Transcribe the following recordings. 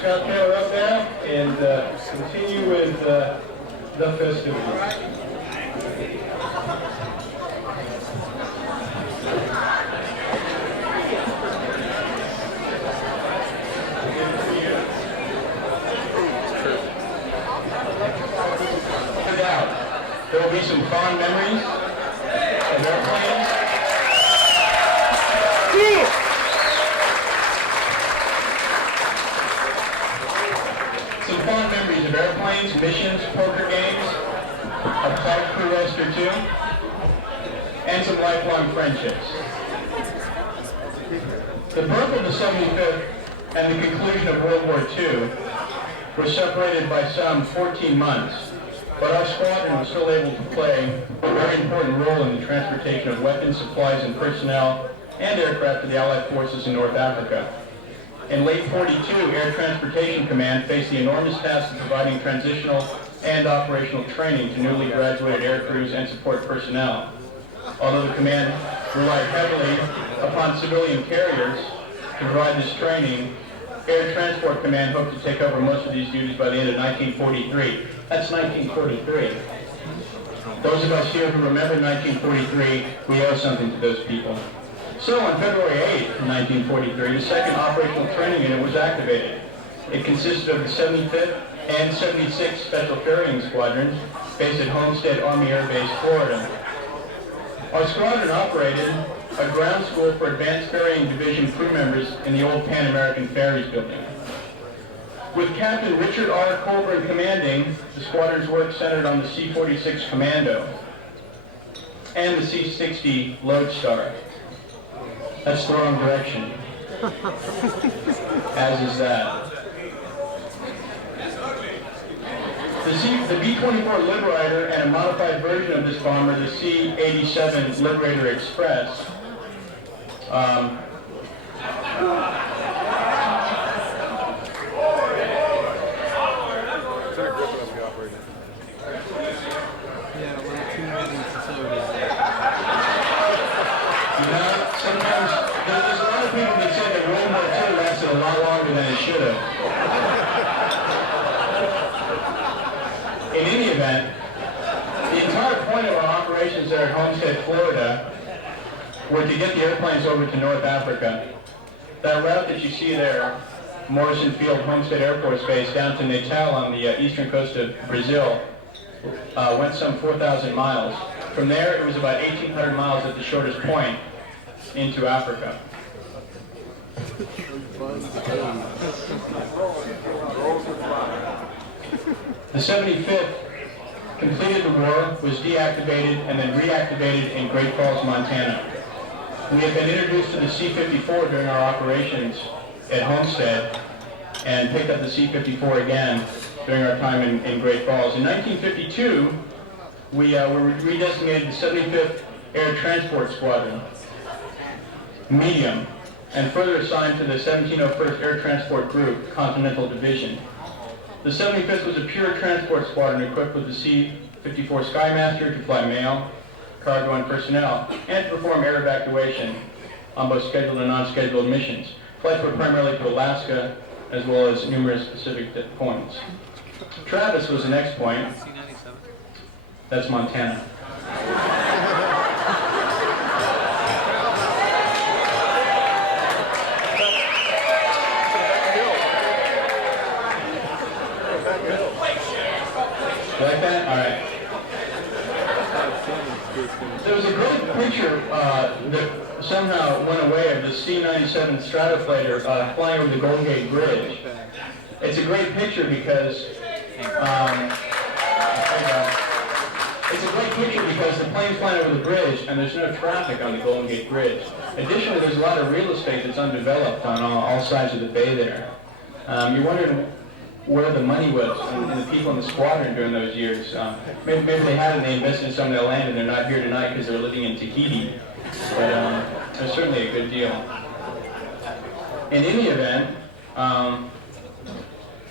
South Carolina up there and continue with the festivities. There will be some fond memories of airplanes. Some fond memories of airplanes, missions, poker games, a flight crew rest or two, and some lifelong friendships. The birth of the 75th and the conclusion of World War II were separated by some 14 months. But our squadron was still able to play a very important role in the transportation of weapons, supplies, and personnel and aircraft to the Allied forces in North Africa. In late 42, Air Transportation Command faced the enormous task of providing transitional and operational training to newly graduated air crews and support personnel. Although the command relied heavily upon civilian carriers to provide this training, Air Transport Command hoped to take over most of these duties by the end of 1943. That's 1943. Those of us here who remember 1943, we owe something to those people. So on February 8th, 1943, the 2nd Operational Training Unit was activated. It consisted of the 75th and 76th Special Ferrying Squadrons based at Homestead Army Air Base, Florida. Our squadron operated a ground school for Advanced Ferrying Division crew members in the old Pan American Ferries building. With Captain Richard R. Colburn commanding, the squadron's work centered on the C-46 Commando and the C-60 Lodestar. That's the wrong direction, as is that. The B-24 Liberator and a modified version of this bomber, the C-87 Liberator Express, sometimes there's a lot of people that say that World War II lasted a lot longer than it should have. In any event, the entire point of our operations there at Homestead, Florida, were to get the airplanes over to North Africa. That route that you see there, Morrison Field Homestead Air Force Base, down to Natal on the eastern coast of Brazil, went some 4,000 miles. From there, it was about 1,800 miles at the shortest point into Africa. The 75th completed the war, was deactivated, and then reactivated in Great Falls, Montana. We had been introduced to the C-54 during our operations at Homestead and picked up the C-54 again during our time in Great Falls. In 1952, we were redesignated the 75th Air Transport Squadron, medium, and further assigned to the 1701st Air Transport Group, Continental Division. The 75th was a pure transport squadron equipped with the C-54 Skymaster to fly mail, cargo, and personnel, and to perform air evacuation on both scheduled and non-scheduled missions. Flights were primarily to Alaska, as well as numerous Pacific points. Travis was the next point. That's Montana. Like that? All right. There was a great picture that somehow went away of the C-97 Stratofighter flying over the Golden Gate Bridge. It's a great picture because the plane's flying over the bridge and there's no traffic on the Golden Gate Bridge. Additionally, there's a lot of real estate that's undeveloped on all sides of the bay there. You're wondering where the money was and the people in the squadron during those years. Maybe they had it and they invested in some of their land and they're not here tonight because they're living in Tahiti. But it's certainly a good deal. In any event,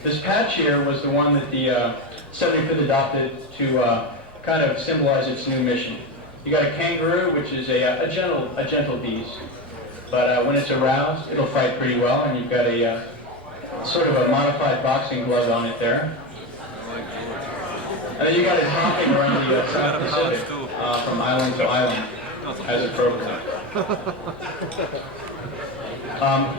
this patch here was the one that the 75th adopted to kind of symbolize its new mission. You got a kangaroo, which is a gentle beast, but when it's aroused, it'll fight pretty well. And you've got a sort of a modified boxing glove on it there. And then you got it hopping around the South Pacific from island to island as appropriate.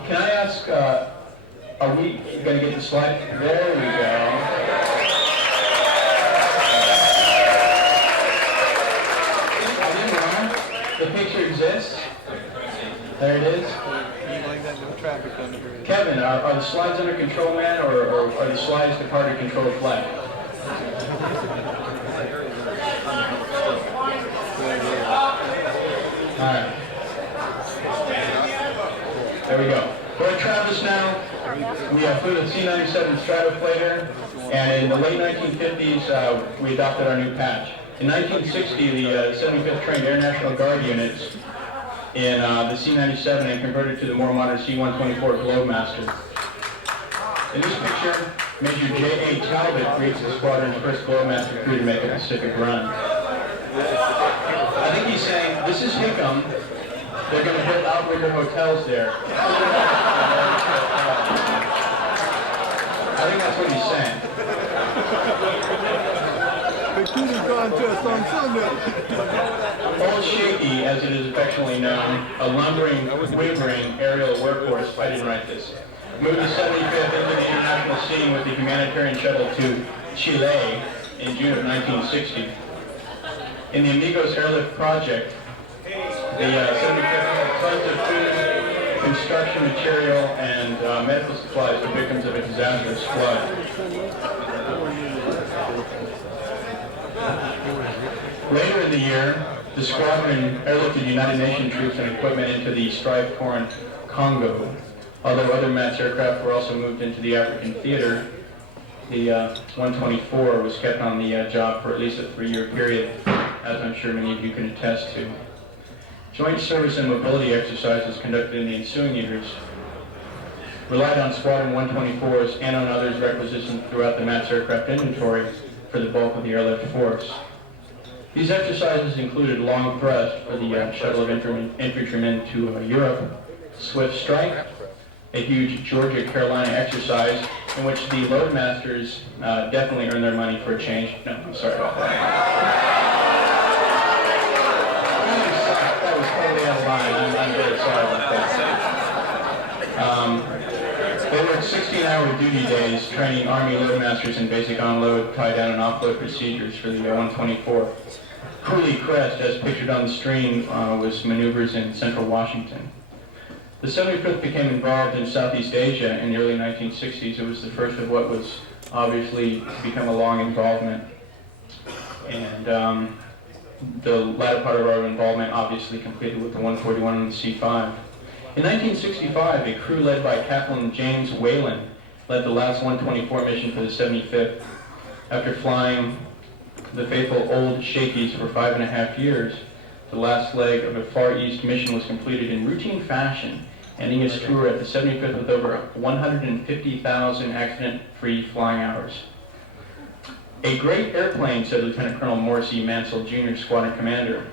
Can I ask, are we going to get the slide? There we go. The picture exists. There it is. Kevin, are the slides under control, man, or are the slides departed control flight? All right. There we go. We're at Travis now. We flew the C-97 Stratoflater, and in the late 1950s, we adopted our new patch. In 1960, the 75th Trained Air National Guard units in the C-97 and converted to the more modern C-124 Globemaster. In this picture, Major J.A. Talbot creates the squadron's first Globemaster crew to make a Pacific run. I think he's saying, this is Hickam. They're going to build outrigger hotels there. I think that's what he's saying. Old Shaky, as it is affectionately known, a lumbering, quivering aerial workhorse, I didn't write this, moved the 75th into the international scene with the humanitarian shuttle to Chile in June of 1960. In the Amigos Airlift Project, the 75th had tons of food, construction material, and medical supplies for victims of a disastrous flood. Later in the year, the squadron airlifted United Nations troops and equipment into the strife-torn Congo. Although other MATS aircraft were also moved into the African theater, the 124 was kept on the job for at least a 3-year period, as I'm sure many of you can attest to. Joint service and mobility exercises conducted in the ensuing years relied on Squadron 124's and on others requisitioned throughout the MATS aircraft inventory for the bulk of the airlift force. These exercises included Long Thrust for the Shuttle of Infantrymen to Europe, Swift Strike, a huge Georgia-Carolina exercise in which the Loadmasters definitely earned their money for a change. No, I'm sorry about that. That was totally out of line. I'm very sorry about that. They worked 16-hour duty days training Army Loadmasters in basic on-load, tie-down, and off-load procedures for the 124. Coolie Crest, as pictured on the screen, was maneuvers in central Washington. The 75th became involved in Southeast Asia in the early 1960s. It was the first of what was obviously become a long involvement. And the latter part of our involvement obviously completed with the 141 and the C-5. In 1965, a crew led by Captain James Whalen led the last 124 mission for the 75th. After flying the faithful Old Shakies for 5.5 years, the last leg of a Far East mission was completed in routine fashion, ending its tour at the 75th with over 150,000 accident-free flying hours. A great airplane, said Lieutenant Colonel Morris E. Mansell, Jr., Squadron Commander.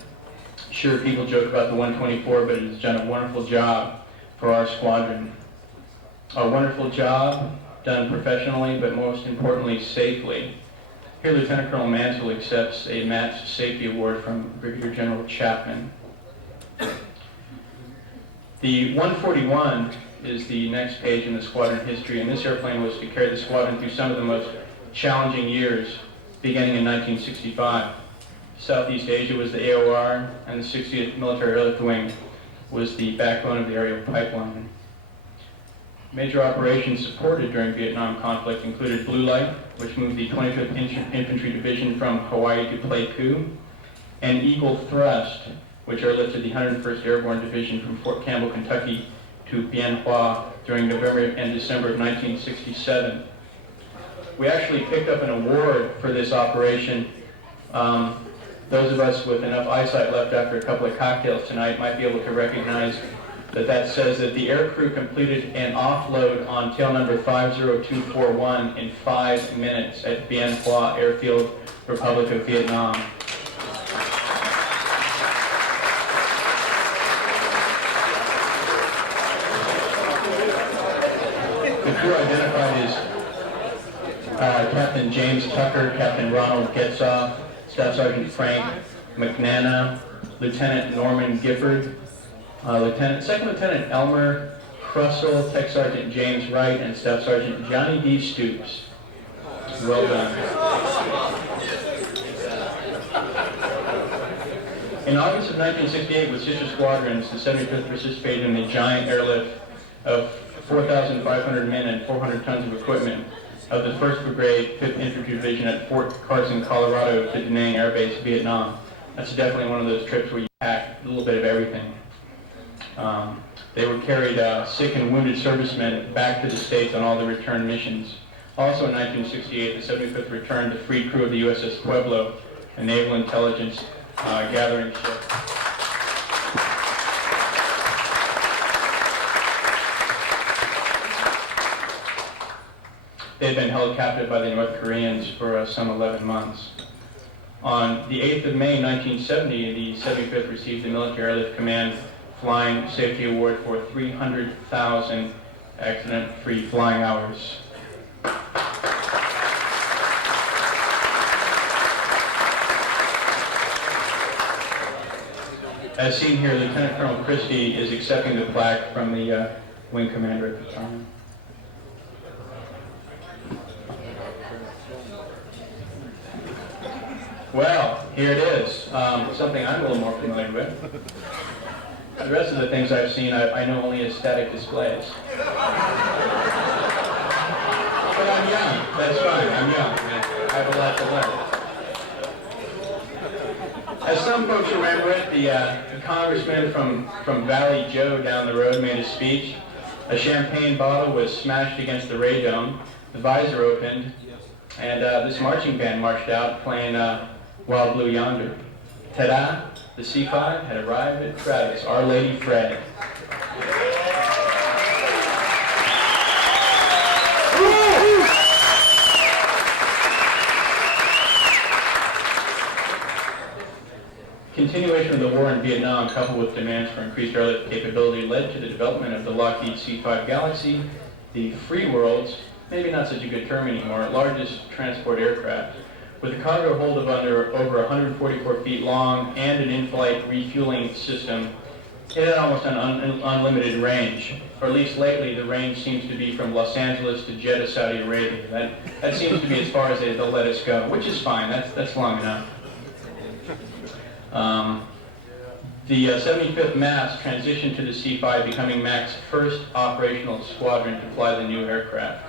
Sure, people joke about the 124, but it has done a wonderful job for our squadron. A wonderful job done professionally, but most importantly, safely. Here, Lieutenant Colonel Mansell accepts a MATS Safety Award from Brigadier General Chapman. The 141 is the next page in the squadron history, and this airplane was to carry the squadron through some of the most challenging years, beginning in 1965. Southeast Asia was the AOR, and the 60th Military Airlift Wing was the backbone of the aerial pipeline. Major operations supported during Vietnam conflict included Blue Light, which moved the 25th Infantry Division from Hawaii to Pleiku, and Eagle Thrust, which airlifted the 101st Airborne Division from Fort Campbell, Kentucky to Bien Hoa during November and December of 1967. We actually picked up an award for this operation. Those of us with enough eyesight left after a couple of cocktails tonight might be able to recognize that says that the aircrew completed an offload on tail number 50241 in 5 minutes at Bien Hoa Airfield, Republic of Vietnam. The crew identified as Captain James Tucker, Captain Ronald Getzoff, Staff Sergeant Frank McNana, Lieutenant Norman Gifford, Second Lieutenant Elmer Crussell, Tech Sergeant James Wright, and Staff Sergeant Johnny D. Stoops. Well done. In August of 1968, with sister squadrons, the 75th participated in the giant airlift of 4,500 men and 400 tons of equipment of the 1st Brigade, 5th Infantry Division at Fort Carson, Colorado to Da Nang Air Base, Vietnam. That's definitely one of those trips where you pack a little bit of everything. They were carried sick and wounded servicemen back to the States on all the return missions. Also in 1968, the 75th returned the freed crew of the USS Pueblo, a naval intelligence gathering ship. They had been held captive by the North Koreans for some 11 months. On the 8th of May, 1970, the 75th received the Military Airlift Command Flying Safety Award for 300,000 accident-free flying hours. As seen here, Lieutenant Colonel Christie is accepting the plaque from the wing commander at the time. Well, here it is, something I'm a little more familiar with. The rest of the things I've seen, I know only as static displays. But I'm young, that's fine, I'm young. I have a lot to learn. As some folks remember it, the congressman from Valley Joe down the road made a speech. A champagne bottle was smashed against the radome, the visor opened, and this marching band marched out playing Wild Blue Yonder. Ta-da! The C-5 had arrived at Travis, Our Lady Fred. Continuation of the war in Vietnam, coupled with demands for increased airlift capability, led to the development of the Lockheed C-5 Galaxy, the free world's, maybe not such a good term anymore, largest transport aircraft. With a cargo hold of over 144 feet long and an in-flight refueling system, it had almost an unlimited range. Or at least lately, the range seems to be from Los Angeles to Jeddah, Saudi Arabia. That seems to be as far as they'll let us go, which is fine. That's long enough. The 75th MAS transitioned to the C-5, becoming MAC's first operational squadron to fly the new aircraft.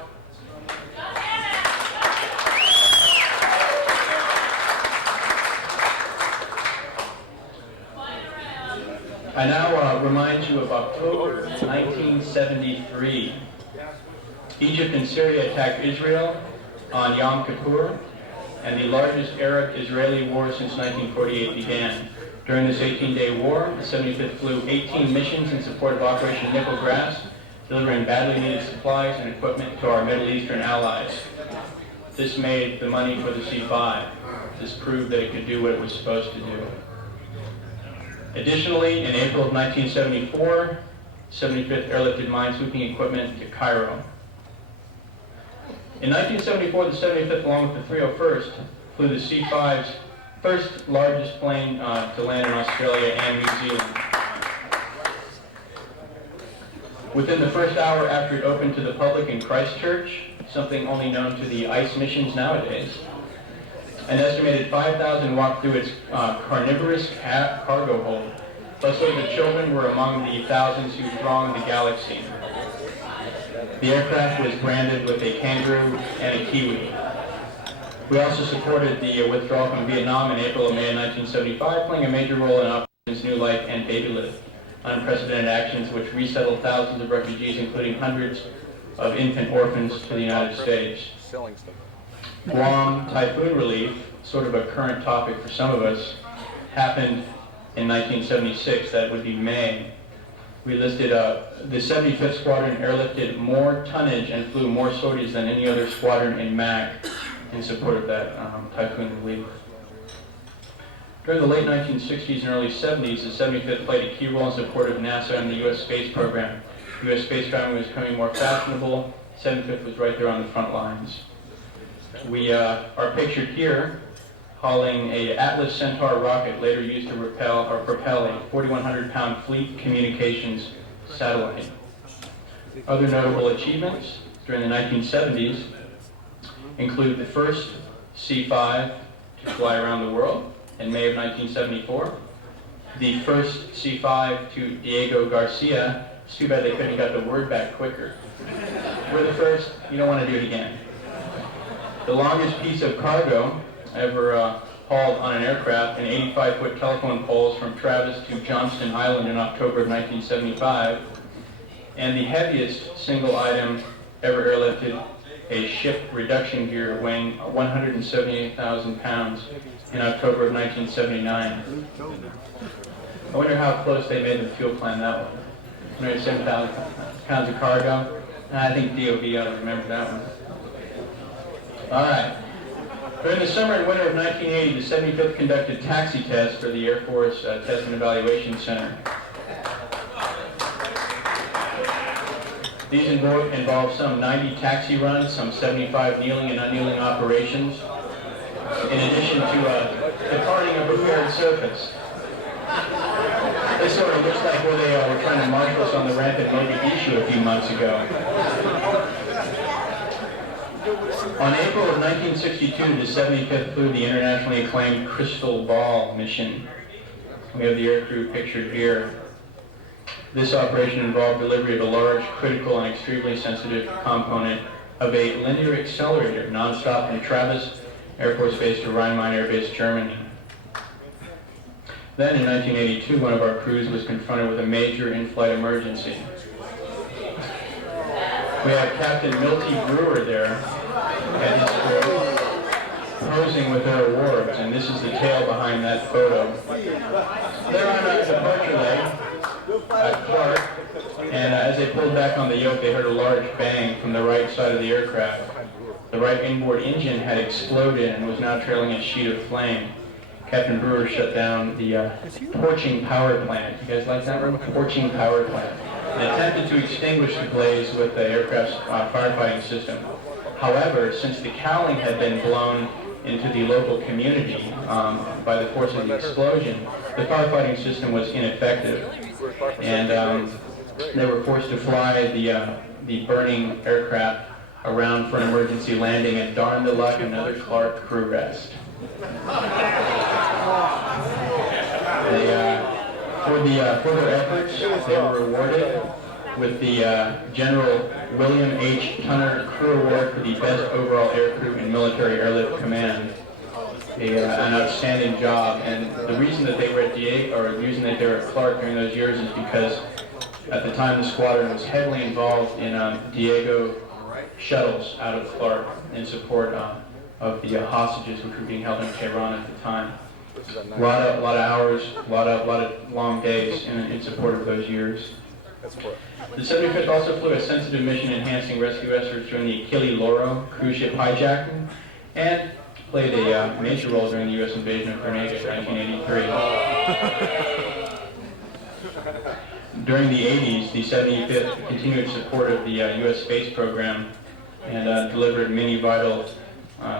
I now remind you of October 1973. Egypt and Syria attacked Israel on Yom Kippur, and the largest Arab-Israeli war since 1948 began. During this 18-day war, the 75th flew 18 missions in support of Operation Nickel Grass, delivering badly needed supplies and equipment to our Middle Eastern allies. This made the money for the C-5. This proved that it could do what it was supposed to do. Additionally, in April of 1974, 75th airlifted minesweeping equipment to Cairo. In 1974, the 75th, along with the 301st, flew the C-5's first largest plane to land in Australia and New Zealand. Within the first hour after it opened to the public in Christchurch, something only known to the ICE missions nowadays, an estimated 5,000 walked through its carnivorous cargo hold. Thusly, the children were among the thousands who thronged the galaxy. The aircraft was branded with a kangaroo and a kiwi. We also supported the withdrawal from Vietnam in April and May of 1975, playing a major role in Operations New Life and Baby Lift, unprecedented actions which resettled thousands of refugees, including hundreds of infant orphans, to the United States. Guam typhoon relief, sort of a current topic for some of us, happened in 1976. That would be May. We listed the 75th Squadron airlifted more tonnage and flew more sorties than any other squadron in MAC in support of that typhoon relief. During the late 1960s and early 70s, the 75th played a key role in support of NASA and the U.S. space program. U.S. space travel was becoming more fashionable. 75th was right there on the front lines. We are pictured here hauling a Atlas Centaur rocket later used to propel a 4,100-pound fleet communications satellite. Other notable achievements during the 1970s include the first C-5 to fly around the world in May of 1974, the first C-5 to Diego Garcia. It's too bad they couldn't have got the word back quicker. We're the first, you don't want to do it again. The longest piece of cargo ever hauled on an aircraft, an 85-foot telephone poles from Travis to Johnston Island in October of 1975, and the heaviest single item ever airlifted, a ship reduction gear weighing 178,000 pounds in October of 1979. I wonder how close they made the fuel plan that one. 107,000 pounds of cargo. I think DOB ought to remember that one. All right. During the summer and winter of 1980, the 75th conducted taxi tests for the Air Force Test and Evaluation Center. These involved some 90 taxi runs, some 75 kneeling and unkneeling operations, in addition to departing a prepared surface. This sort of looks like where they were trying to marshal us on the ramp at Mogadishu a few months ago. On April of 1962, the 75th flew the internationally acclaimed Crystal Ball mission. We have the aircrew pictured here. This operation involved delivery of a large, critical, and extremely sensitive component of a linear accelerator nonstop from Travis Air Force Base to Rhein-Main Air Base, Germany. Then in 1982, one of our crews was confronted with a major in-flight emergency. We have Captain Milty Brewer there and his crew posing with their awards, and this is the tail behind that photo. They're on a departure leg at Clark, and as they pulled back on the yoke, they heard a large bang from the right side of the aircraft. The right inboard engine had exploded and was now trailing a sheet of flame. Captain Brewer shut down the torching power plant. You guys like that word? Torching power plant. And attempted to extinguish the blaze with the aircraft's firefighting system. However, since the cowling had been blown into the local community by the force of the explosion, the firefighting system was ineffective. And they were forced to fly the burning aircraft around for an emergency landing, and darn the luck, another Clark crew rest. For their efforts, they were rewarded with the General William H. Tunner Crew Award for the Best Overall Aircrew in Military Airlift Command. An outstanding job, and the reason that they were at Diego, or the reason that they were at Clark during those years, is because at the time the squadron was heavily involved in Diego shuttles out of Clark in support of the hostages which were being held in Tehran at the time. A lot of hours, a lot of long days in support of those years. The 75th also flew a sensitive mission enhancing rescue efforts during the Achille Lauro cruise ship hijacking, and played a major role during the U.S. invasion of Grenada in 1983. During the 80s, the 75th continued support of the U.S. space program and delivered many vital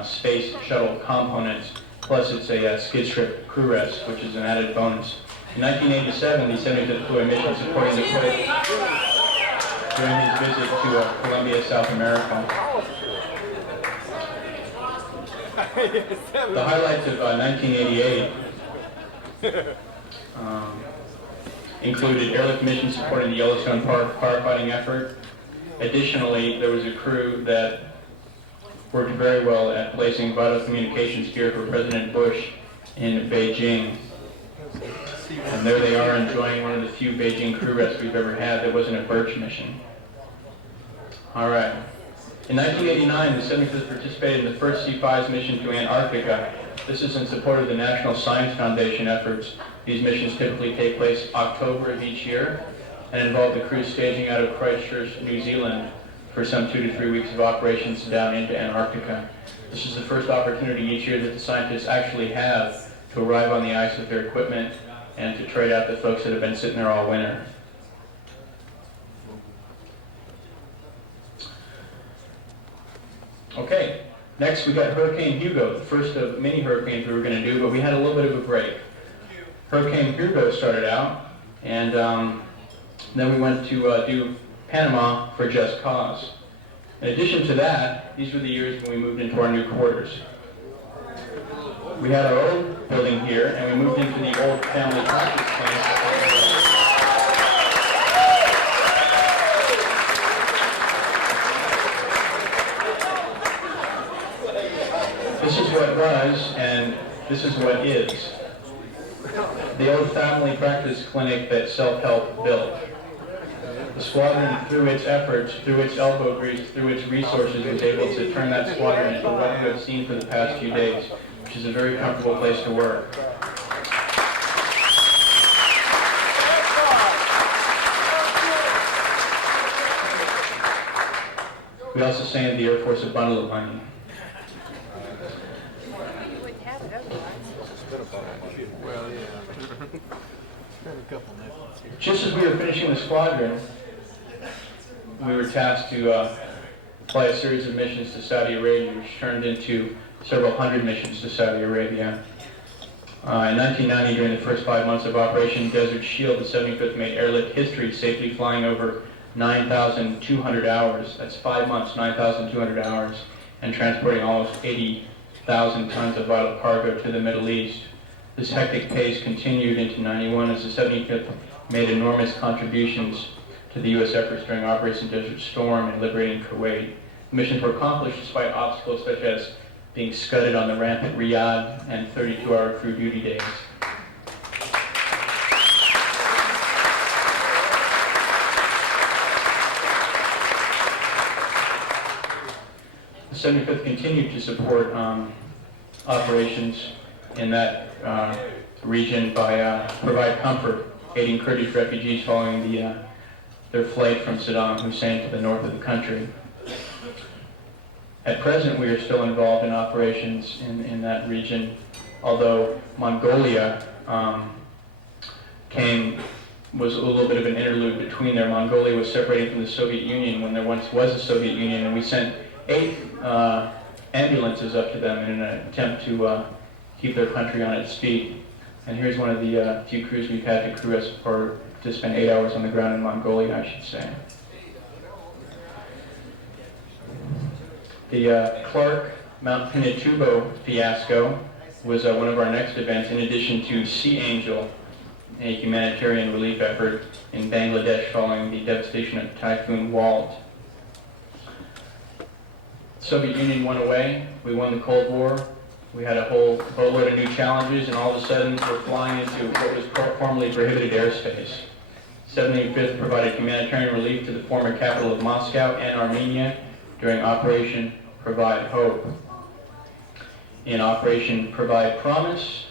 space shuttle components, plus it's a skid strip crew rest, which is an added bonus. In 1987, the 75th flew a mission supporting the Pope during his visit to Colombia, South America. The highlights of 1988 included airlift missions supporting the Yellowstone Park firefighting effort. Additionally, there was a crew that worked very well at placing vital communications gear for President Bush in Beijing. And there they are enjoying one of the few Beijing crew rests we've ever had that wasn't a Birch mission. All right. In 1989, the 75th participated in the first C-5's mission to Antarctica. This is in support of the National Science Foundation efforts. These missions typically take place October of each year and involve the crew staging out of Christchurch, New Zealand for some 2 to 3 weeks of operations down into Antarctica. This is the first opportunity each year that the scientists actually have to arrive on the ice with their equipment and to trade out the folks that have been sitting there all winter. Next, we got Hurricane Hugo, the first of many hurricanes we were going to do, but we had a little bit of a break. Hurricane Hugo started out, and then we went to do Panama for Just Cause. In addition to that, these were the years when we moved into our new quarters. We had our old building here, and we moved into the old family practice clinic. This is what was, and this is what is. The old family practice clinic that Self-Help built. The squadron, through its efforts, through its elbow grease, through its resources, was able to turn that squadron into what you have seen for the past few days, which is a very comfortable place to work. We also saved the Air Force a bundle of money. Just as we were finishing the squadron, we were tasked to fly a series of missions to Saudi Arabia, which turned into several hundred missions to Saudi Arabia. In 1990, during the first 5 months of Operation Desert Shield, the 75th made airlift history, safely flying over 9,200 hours. That's 5 months, 9,200 hours, and transporting almost 80,000 tons of vital cargo to the Middle East. This hectic pace continued into 91 as the 75th made enormous contributions to the U.S. efforts during Operation Desert Storm and liberating Kuwait. The missions were accomplished despite obstacles such as being scudded on the ramp at Riyadh and 32-hour crew duty days. The 75th continued to support operations in that region by provide comfort, aiding Kurdish refugees following their flight from Saddam Hussein to the north of the country. At present, we are still involved in operations in that region, although Mongolia was a little bit of an interlude between there. Mongolia was separating from the Soviet Union when there once was a Soviet Union, and we sent 8 ambulances up to them in an attempt to keep their country on its feet. And here's one of the few crews we've had to crew us for to spend 8 hours on the ground in Mongolia, I should say. The Clark Mount Pinatubo fiasco was one of our next events, in addition to Sea Angel, a humanitarian relief effort in Bangladesh following the devastation of Typhoon Walt. The Soviet Union went away, we won the Cold War, we had a whole boatload of new challenges, and all of a sudden we're flying into what was formerly prohibited airspace. 75th provided humanitarian relief to the former capital of Moscow and Armenia during Operation Provide Hope. In Operation Provide Promise,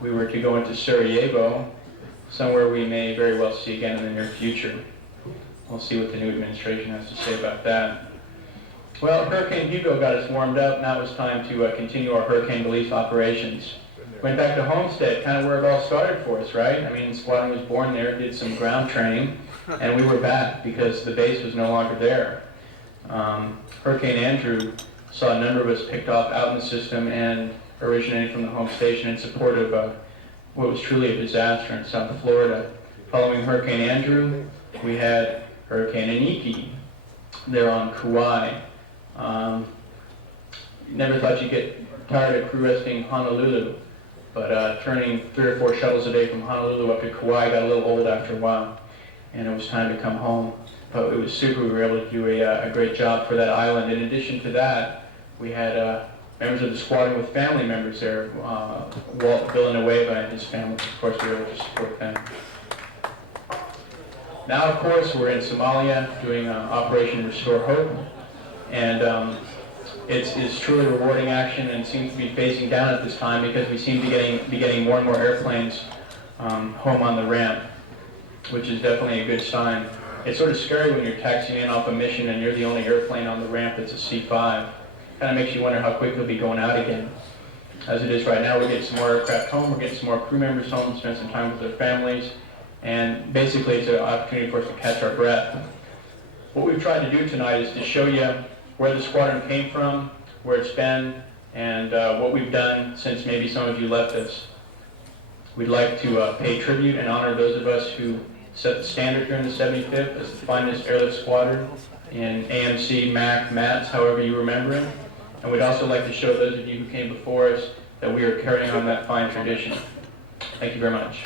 we were to go into Sarajevo, somewhere we may very well see again in the near future. We'll see what the new administration has to say about that. Well, Hurricane Hugo got us warmed up. Now it's time to continue our hurricane relief operations. Went back to Homestead, kind of where it all started for us, right? I mean, the squadron was born there, did some ground training, and we were back because the base was no longer there. Hurricane Andrew saw a number of us picked off out in the system and originating from the home station in support of what was truly a disaster in South Florida. Following Hurricane Andrew, we had Hurricane Iniki there on Kauai. Never thought you'd get tired of crew resting Honolulu, but turning 3 or 4 shuttles a day from Honolulu up to Kauai got a little old after a while, and it was time to come home. But it was super. We were able to do a great job for that island. In addition to that, we had members of the squadron with family members there. Walt Villanueva and his family, of course, we were able to support them. Now, of course, we're in Somalia doing Operation Restore Hope, and it's truly rewarding action and seems to be phasing down at this time because we seem to be getting more and more airplanes home on the ramp, which is definitely a good sign. It's sort of scary when you're taxiing in off a mission and you're the only airplane on the ramp that's a C-5. Kind of makes you wonder how quick they'll be going out again. As it is right now, we're getting some more aircraft home, we're getting some more crew members home, spend some time with their families, and basically it's an opportunity for us to catch our breath. What we've tried to do tonight is to show you where the squadron came from, where it's been, and what we've done since maybe some of you left us. We'd like to pay tribute and honor those of us who set the standard here in the 75th as the finest airlift squadron in AMC, MAC, MATS, however you remember it. And we'd also like to show those of you who came before us that we are carrying on that fine tradition. Thank you very much.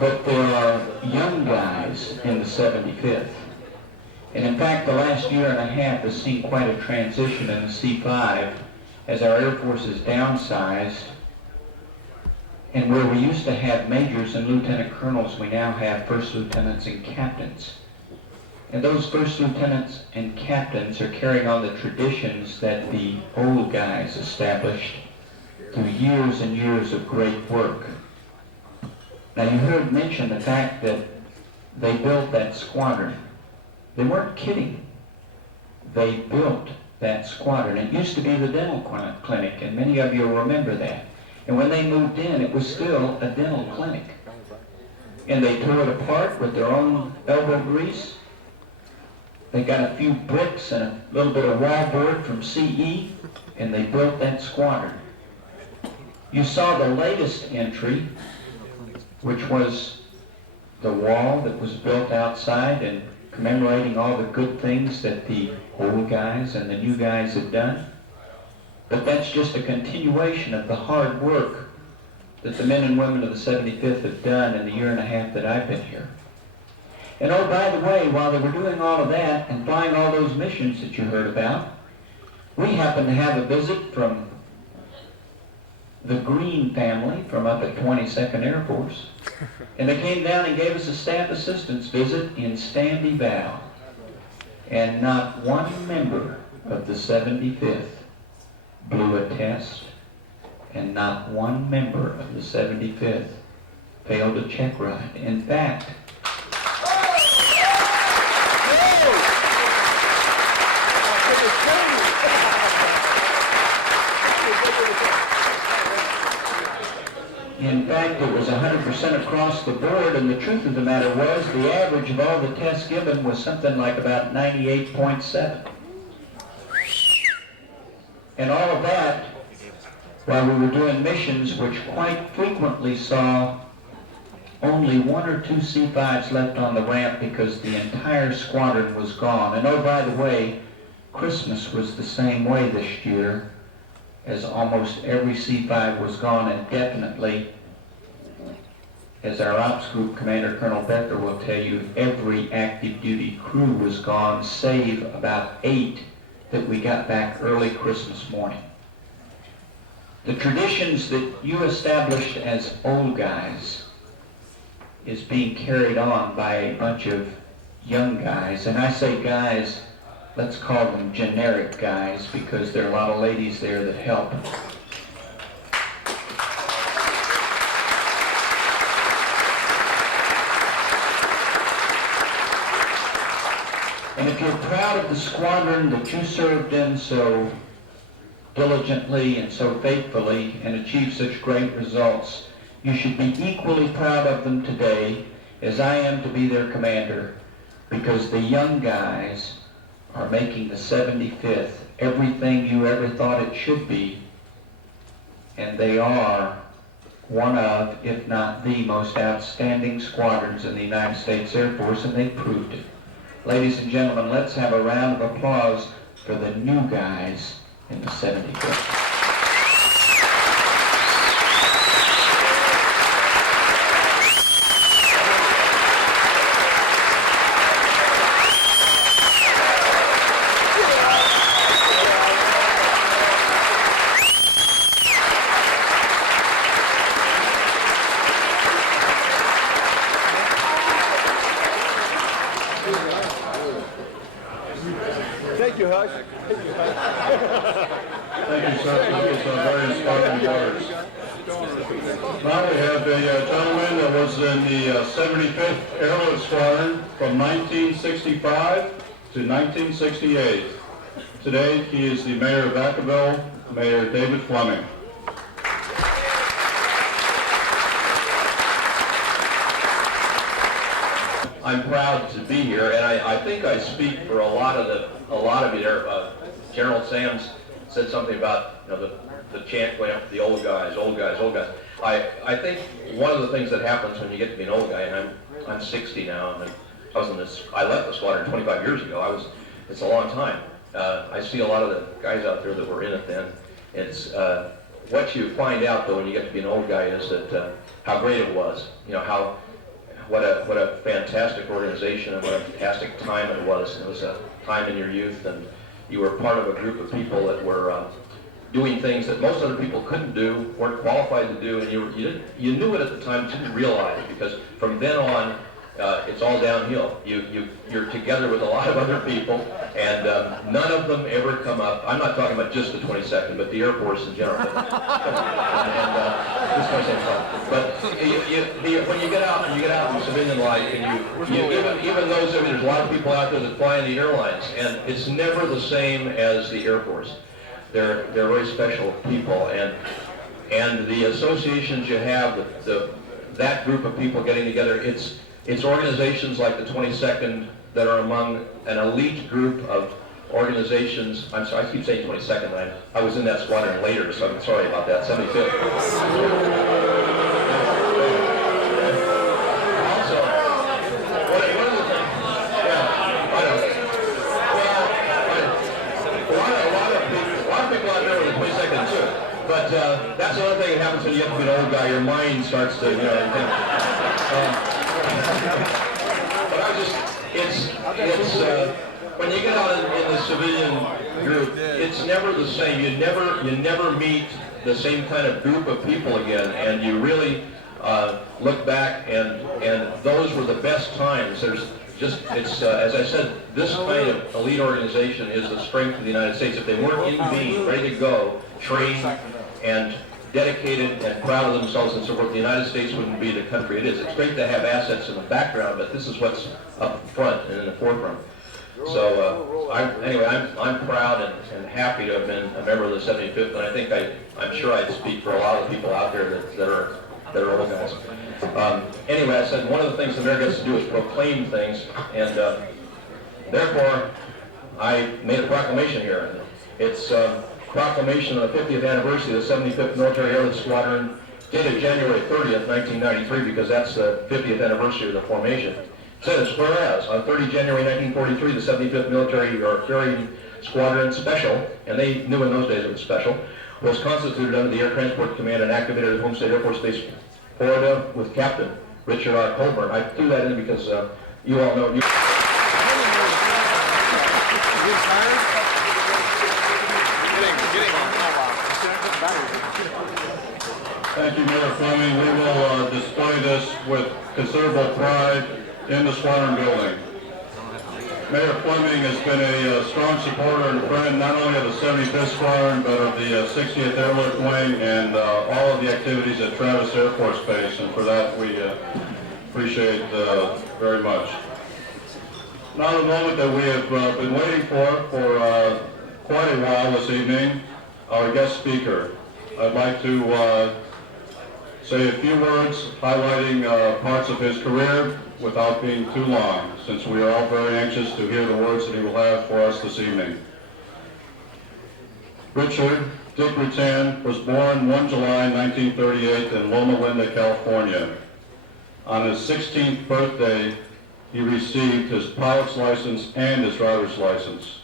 But there are young guys in the 75th. And in fact, the last year and a half has seen quite a transition in the C5 as our Air Force is downsized. And where we used to have majors and lieutenant colonels, we now have first lieutenants and captains. And those first lieutenants and captains are carrying on the traditions that the old guys established through years and years of great work. Now you heard mention the fact that they built that squadron. They weren't kidding. They built that squadron. It used to be the dental clinic, and many of you will remember that. And when they moved in, it was still a dental clinic. And they tore it apart with their own elbow grease. They got a few bricks and a little bit of wallboard from CE, and they built that squadron. You saw the latest entry, which was the wall that was built outside and commemorating all the good things that the old guys and the new guys had done. But that's just a continuation of the hard work that the men and women of the 75th have done in the year and a half that I've been here. And oh, by the way, while they were doing all of that and flying all those missions that you heard about, we happened to have a visit from the Green family from up at 22nd Air Force. And they came down and gave us a staff assistance visit in Standy Val. And not one member of the 75th blew a test, and not one member of the 75th failed a check ride. In fact, it was 100% across the board, and the truth of the matter was the average of all the tests given was something like about 98.7. And all of that while we were doing missions which quite frequently saw only one or two C5s left on the ramp because the entire squadron was gone. And oh, by the way, Christmas was the same way this year, as almost every C5 was gone, and definitely, as our ops group commander, Colonel Becker, will tell you, every active duty crew was gone, save about 8 that we got back early Christmas morning. The traditions that you established as old guys is being carried on by a bunch of young guys. And I say guys, let's call them generic guys, because there are a lot of ladies there that help. And if you're proud of the squadron that you served in so diligently and so faithfully and achieved such great results, you should be equally proud of them today as I am to be their commander, because the young guys are making the 75th everything you ever thought it should be, and they are one of, if not the most outstanding squadrons in the United States Air Force, and they proved it. Ladies and gentlemen, let's have a round of applause for the new guys in the 75th. Thank you, Hush. Thank you, sir, for those very inspiring words. Now we have a gentleman that was in the 75th Airlift Squadron from 1965 to 1968. Today, he is the Mayor of Vacaville, Mayor David Fleming. I'm proud to be here, and I think I speak for a lot of you there. General Sams said something about, you know, the chant going up to the old guys, old guys, old guys. I think one of the things that happens when you get to be an old guy, and I'm 60 now, and I left the squadron 25 years ago. It's a long time. I see a lot of the guys out there that were in it then. It's what you find out though when you get to be an old guy is that how great it was. You know, what a fantastic organization and what a fantastic time it was. It was a time in your youth, and you were part of a group of people that were doing things that most other people couldn't do, weren't qualified to do, and you knew it at the time, didn't realize it, because from then on, it's all downhill. You're together with a lot of other people, and none of them ever come up. I'm not talking about just the 22nd, but the Air Force in general. But when you get out in civilian life, and even those, I mean, there's a lot of people out there that fly in the airlines, and it's never the same as the Air Force. They're very special people, and the associations you have, that group of people getting together, it's organizations like the 22nd that are among an elite group of organizations. I'm sorry, I keep saying 22nd. I was in that squadron later, so I'm sorry about that. 75th. Also, one of the things, yeah, I know. Well, a lot of people out there with the 22nd too. But that's another thing that happens when you get to be an old guy. Your mind starts to, you know. But it's when you get out in the civilian group, it's never the same. You never meet the same kind of group of people again, and you really look back, and those were the best times. As I said, this kind of elite organization is the strength of the United States. If they weren't in being, ready to go, trained, and dedicated and proud of themselves and so forth, the United States wouldn't be the country it is. It's great to have assets in the background, but this is what's up front and in the forefront. So I'm proud and happy to have been a member of the 75th, and I think I'm sure I'd speak for a lot of people out there that are old guys. Anyway, I said one of the things the mayor gets to do is proclaim things, and therefore I made a proclamation here. It's proclamation of the 50th anniversary of the 75th Military Airlift Squadron, dated January 30th, 1993, because that's the 50th anniversary of the formation. It says, whereas, on 30 January 1943, the 75th Military Carrying Squadron Special, and they knew in those days it was special, was constituted under the Air Transport Command and activated at Homestead Air Force Base, Florida, with Captain Richard R. Colburn. I threw that in because you all know. Thank you, Mayor Fleming. We will display this with considerable pride in the squadron building. Mayor Fleming has been a strong supporter and friend not only of the 75th Squadron, but of the 60th Airlift Wing and all of the activities at Travis Air Force Base, and for that we appreciate very much. Now the moment that we have been waiting for quite a while this evening, our guest speaker. I'd like to say a few words highlighting parts of his career without being too long, since we are all very anxious to hear the words that he will have for us this evening. Richard Dick Rutan was born 1 July 1938 in Loma Linda, California. On his 16th birthday, he received his pilot's license and his driver's license.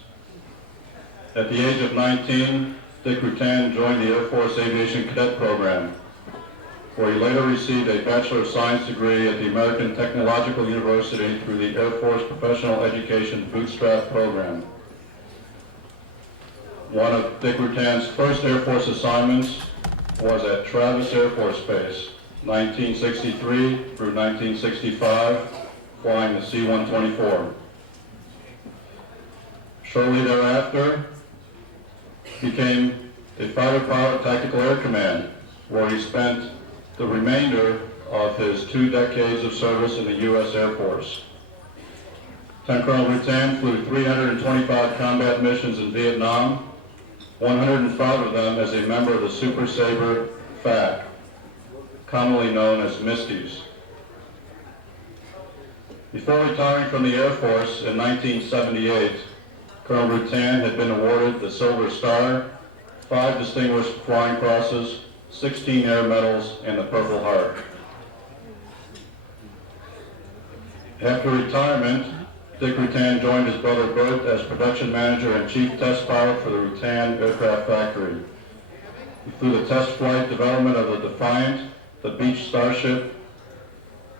At the age of 19, Dick Rutan joined the Air Force Aviation Cadet Program, where he later received a Bachelor of Science degree at the American Technological University through the Air Force Professional Education Bootstrap Program. One of Dick Rutan's first Air Force assignments was at Travis Air Force Base, 1963 through 1965, flying the C-124. Shortly thereafter, became a fighter pilot Tactical Air Command, where he spent the remainder of his 2 decades of service in the U.S. Air Force. Lieutenant Colonel Rutan flew 325 combat missions in Vietnam, 105 of them as a member of the Super Sabre FAC, commonly known as MISTIs. Before retiring from the Air Force in 1978, Colonel Rutan had been awarded the Silver Star, 5 Distinguished Flying Crosses, 16 Air Medals, and the Purple Heart. After retirement, Dick Rutan joined his brother Bert as production manager and chief test pilot for the Rutan Aircraft Factory. He flew the test flight development of the Defiant, the Beech Starship,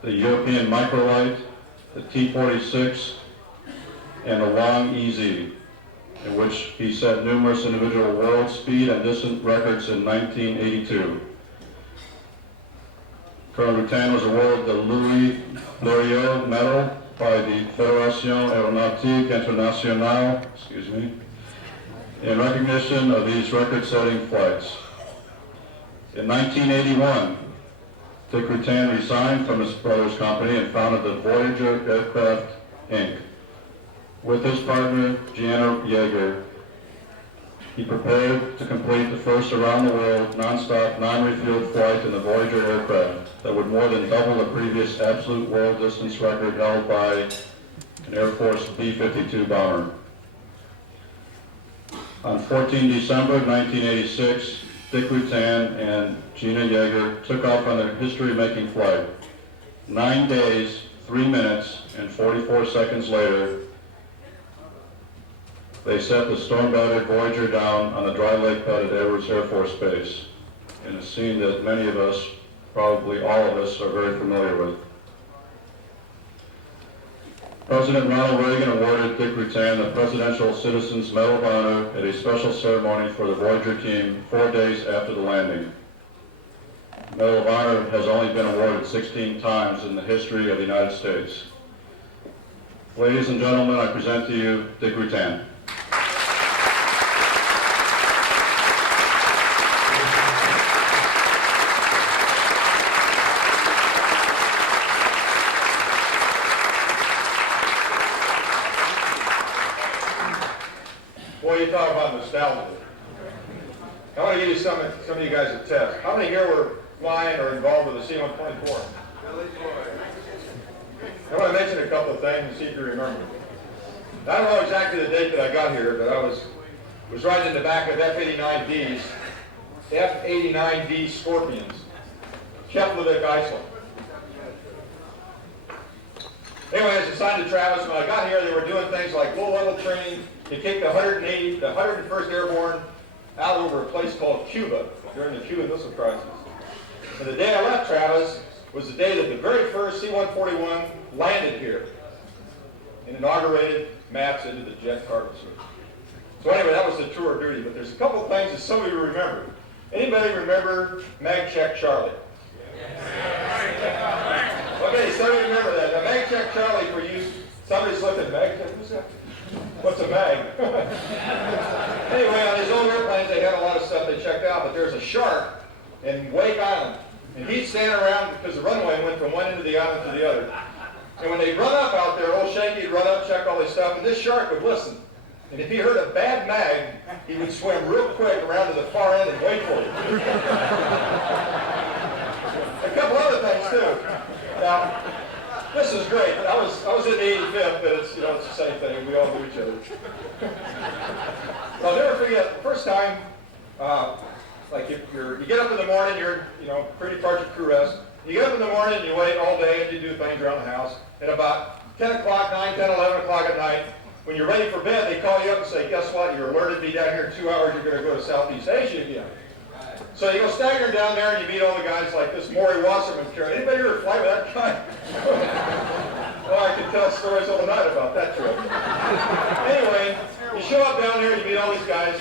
the European Microlight, the T-46, and the Long EZ, in which he set numerous individual world speed and distance records in 1982. Colonel Rutan was awarded the Louis Blériot Medal by the Fédération Aéronautique Internationale, in recognition of these record-setting flights. In 1981, Dick Rutan resigned from his brother's company and founded the Voyager Aircraft, Inc. With his partner, Gianna Yeager, he prepared to complete the first around-the-world, non-stop, non-refueled flight in the Voyager aircraft that would more than double the previous absolute world distance record held by an Air Force B-52 bomber. On 14 December 1986, Dick Rutan and Gina Yeager took off on their history-making flight. 9 days, 3 minutes, and 44 seconds later, they set the storm-battered Voyager down on the dry lake pad at Edwards Air Force Base, in a scene that many of us, probably all of us, are very familiar with. President Ronald Reagan awarded Dick Rutan the Presidential Citizens Medal of Honor at a special ceremony for the Voyager team 4 days after the landing. The Medal of Honor has only been awarded 16 times in the history of the United States. Ladies and gentlemen, I present to you Dick Rutan. Boy, you talk about nostalgia. I want to give you some of you guys a test. How many here were flying or involved with the C-124? I want to mention a couple of things and see if you remember. I don't know exactly the date that I got here, but I was riding in the back of F-89Ds, F-89D Scorpions, Keflavik, Iceland. Anyway, I was assigned to Travis. When I got here, they were doing things like low-level training. They kicked the 101st Airborne out over a place called Cuba during the Cuban Missile Crisis. And the day I left Travis was the day that the very first C-141 landed here and inaugurated maps into the jet cargo service. So anyway, that was the tour of duty. But there's a couple of things that some of you remember. Anybody remember Mag Check Charlie? Okay, some of you remember that. Now, Mag Check Charlie, for you, somebody's looking at Mag Check. What's that? What's a mag? Anyway, on these old airplanes, they had a lot of stuff they checked out, but there's a shark in Wake Island. And he'd stand around because the runway went from one end of the island to the other. And when they'd run up out there, old Shanky would run up, check all this stuff, and this shark would listen. And if he heard a bad mag, he would swim real quick around to the far end and wait for you. A couple other things, too. Now, this is great. I was in the 85th, but it's the same thing. We all knew each other. I'll never forget the first time. Like if you get up in the morning, you're pre-departure crew rest. You get up in the morning, and you wait all day, and you do things around the house. And about 10 o'clock, 9, 10, 11 o'clock at night, when you're ready for bed, they call you up and say, "Guess what? You're alerted to be down here in 2 hours. You're going to go to Southeast Asia again." So you go staggering down there and you meet all the guys like this Maury Wasserman character. Anybody ever fly with that guy? Well, I could tell stories all night about that trip. Anyway, you show up down there, you meet all these guys,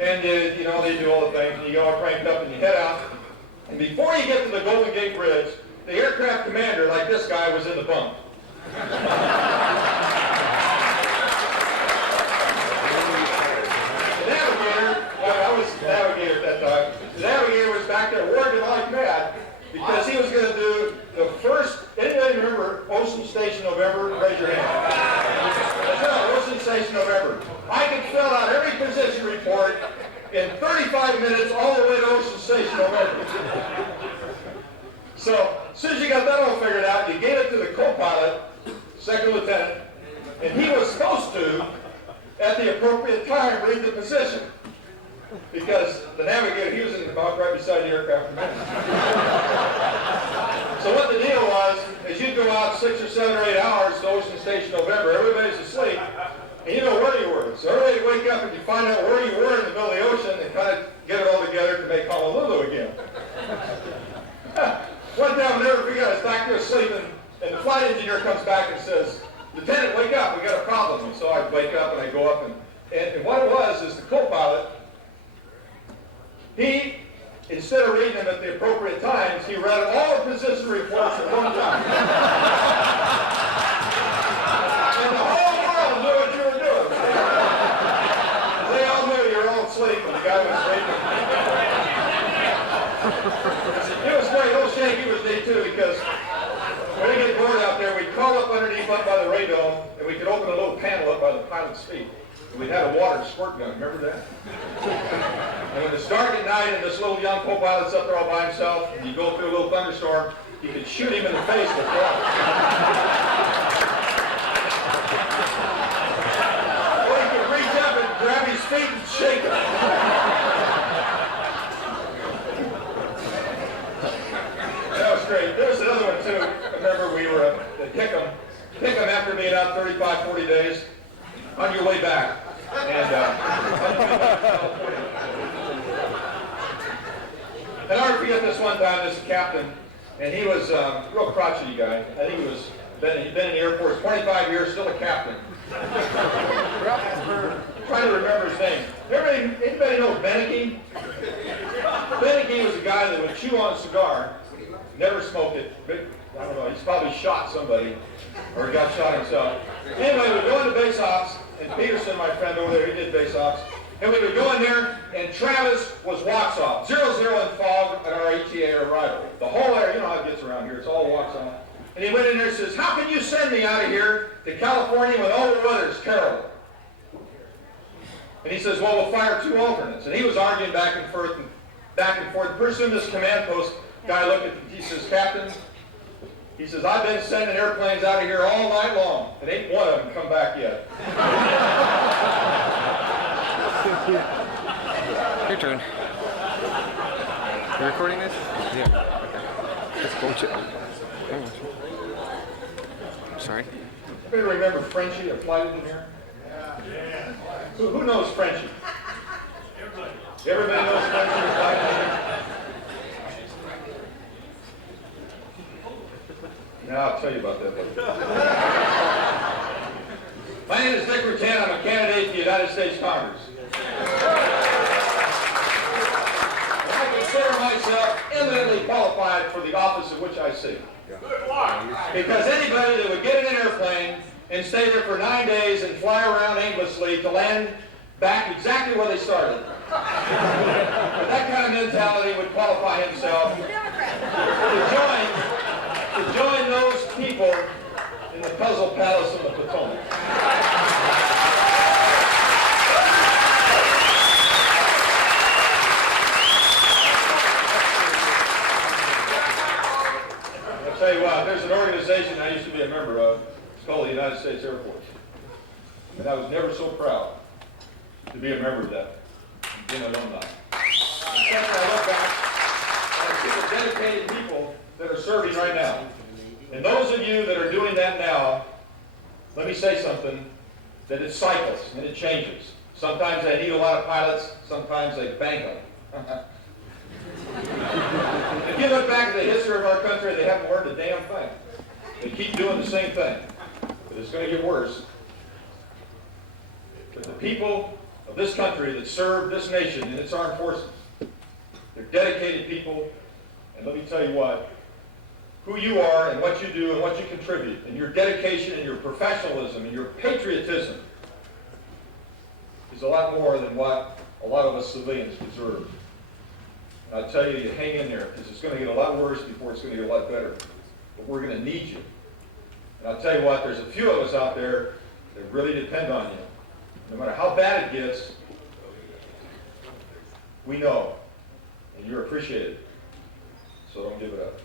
and they do all the things, and you go all cranked up and you head out. And before you get to the Golden Gate Bridge, the aircraft commander, like this guy, was in the bunk. The navigator, I was the navigator at that time. The navigator was back there working like mad because he was going to do the first. Anybody remember Ocean Station November? Raise your hand. That's right, Ocean Station November. I could fill out every position report in 35 minutes all the way to Ocean Station November. So as soon as you got that all figured out, you gave it to the co-pilot, second lieutenant, and he was supposed to, at the appropriate time, read the position. Because the navigator, he was in the bunk right beside the aircraft commander. So what the deal was, is you'd go out 6 or 7 or 8 hours to Ocean Station November, everybody's asleep, and you know where you were. So everybody would wake up and you find out where you were in the middle of the ocean and kind of get it all together to make Honolulu again. One time I'll never forget, I was back there sleeping, and the flight engineer comes back and says, "Lieutenant, wake up, we got a problem." And so I wake up and I go up, and what it was is the co-pilot, he, instead of reading them at the appropriate times, he read all the position reports at one time. And the whole world knew what you were doing. They all knew you were all asleep and the guy was reading. It was great. Old Shanky was neat too, because when we get bored out there, we'd crawl up underneath up by the radome, and we could open a little panel up by the pilot's feet. And we'd have a water squirt gun. Remember that? And when it's dark at night and this little young co-pilot's up there all by himself, and you go through a little thunderstorm, you could shoot him in the face with water. Or you could reach up and grab his feet and shake him. That was great. There was another one too. I remember we were at Hickam after being out 35, 40 days, on your way back. And and I'll never forget this one time, this captain, and he was a real crotchety guy. I think he'd been in the Air Force 25 years, still a captain. Trying to remember his name. Anybody know Beneke? Beneke was a guy that would chew on a cigar, never smoked it. I don't know, he's probably shot somebody, or got shot himself. Anyway, we're going to base ops, and Peterson, my friend over there, he did base ops. And we would go in there, and Travis was walks off. 0-0 in fog at our ETA arrival. The whole area, you know how it gets around here, it's all walks off. And he went in there and says, "How can you send me out of here to California when all the weather is terrible?" And he says, "Well, we'll fire 2 alternates." And he was arguing back and forth and back and forth. Pretty soon this command post guy looked at him, he says, "Captain," he says, "I've been sending airplanes out of here all night long, and ain't one of them come back yet." Your turn. You recording this? Yeah. Okay. Let's bullshit. Sorry. Anybody remember Frenchie, a flight engineer? Yeah. Who knows Frenchie? Everybody knows Frenchie, a flight engineer? Now I'll tell you about that later. My name is Dick Rutan. I'm a candidate for the United States Congress. I consider myself eminently qualified for the office of which I seek. Because anybody that would get in an airplane and stay there for 9 days and fly around aimlessly to land back exactly where they started, with that kind of mentality would qualify himself to join those people in the Puzzle Palace of the Potomac. I'll tell you what, there's an organization I used to be a member of. It's called the United States Air Force. And I was never so proud to be a member of that, being an alumni. Except when I look back, I see the dedicated people that are serving right now. And those of you that are doing that now, let me say something, that it cycles and it changes. Sometimes they need a lot of pilots, sometimes they bank them. If you look back at the history of our country, they haven't learned a damn thing. They keep doing the same thing, but it's going to get worse. But the people of this country that serve this nation and its armed forces, they're dedicated people, and let me tell you what, who you are and what you do and what you contribute, and your dedication and your professionalism and your patriotism is a lot more than what a lot of us civilians deserve. And I tell you, you hang in there, because it's going to get a lot worse before it's going to get a lot better. But we're going to need you. And I'll tell you what, there's a few of us out there that really depend on you. No matter how bad it gets, we know, and you're appreciated. So don't give it up.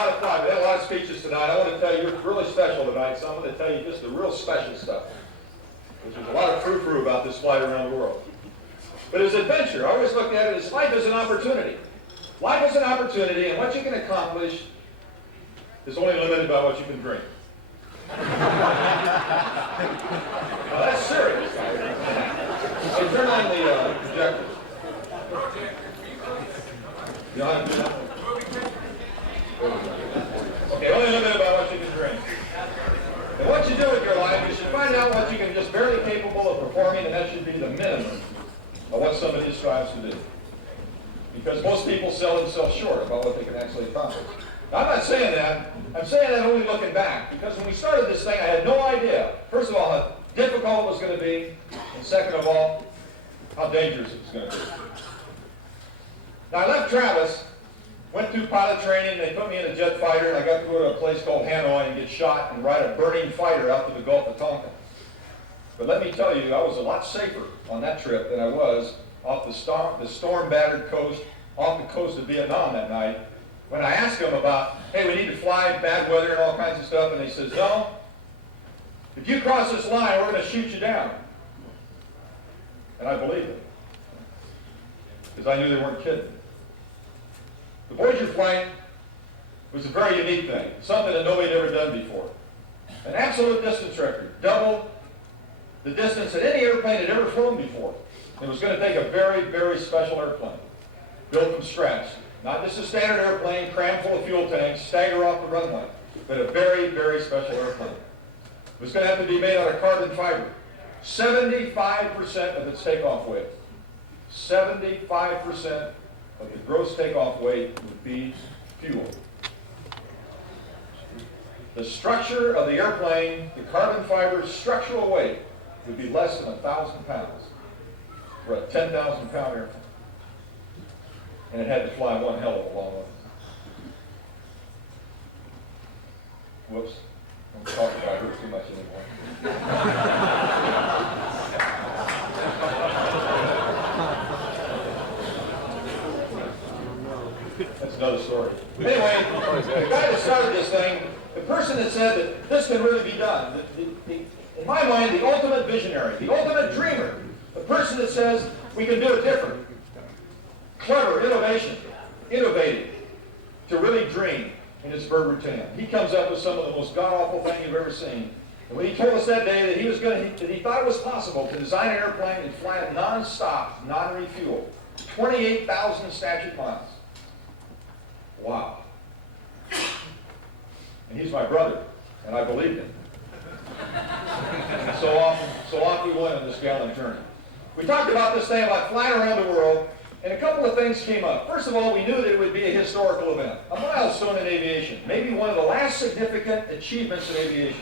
lot of fun. We had a lot of speeches tonight. I want to tell you, you're really special tonight, so I'm going to tell you just the real special stuff. There's a lot of frou-frou about this flight around the world. But it's adventure. I always look at it as life is an opportunity. Life is an opportunity, and what you can accomplish is only limited by what you can drink. Now that's serious. So turn on the projector. You don't have to do that? Okay, only limited by what you can drink. And what you do with your life, you should find out what you can just barely capable of performing, and that should be the minimum of what somebody strives to do. Because most people sell themselves short about what they can actually accomplish. Now, I'm not saying that. I'm saying that only looking back. Because when we started this thing, I had no idea, first of all, how difficult it was going to be, and second of all, how dangerous it was going to be. Now, I left Travis, went through pilot training, they put me in a jet fighter, and I got to go to a place called Hanoi and get shot and ride a burning fighter out to the Gulf of Tonkin. But let me tell you, I was a lot safer on that trip than I was off the storm-battered coast, off the coast of Vietnam that night. When I asked them about, hey, we need to fly, bad weather and all kinds of stuff, and they says, no, if you cross this line, we're going to shoot you down. And I believed it, because I knew they weren't kidding. The Voyager flight was a very unique thing, something that nobody had ever done before. An absolute distance record, double the distance that any airplane had ever flown before. It was going to take a very, very special airplane, built from scratch. Not just a standard airplane, crammed full of fuel tanks, stagger off the runway, but a very, very special airplane. It was going to have to be made out of carbon fiber. 75% of its takeoff weight. 75% of the gross takeoff weight would be fuel. The structure of the airplane, the carbon fiber structural weight, would be less than 1,000 pounds for a 10,000 pound airplane. And it had to fly one hell of a long way. Whoops. Don't talk about her too much anymore. That's another story. Anyway, the guy that started this thing, the person that said that this can really be done, in my mind, the ultimate visionary, the ultimate dreamer, the person that says we can do it different. Clever, innovative, to really dream in his Bird routine. He comes up with some of the most god-awful things you've ever seen. And when he told us that day that he thought it was possible to design an airplane and fly it non-stop, non-refuel, 28,000 statute miles. Wow. And he's my brother, and I believed him. So off we went on this gallant journey. We talked about this thing about flying around the world, and a couple of things came up. First of all, we knew that it would be a historical event, a milestone in aviation, maybe one of the last significant achievements in aviation.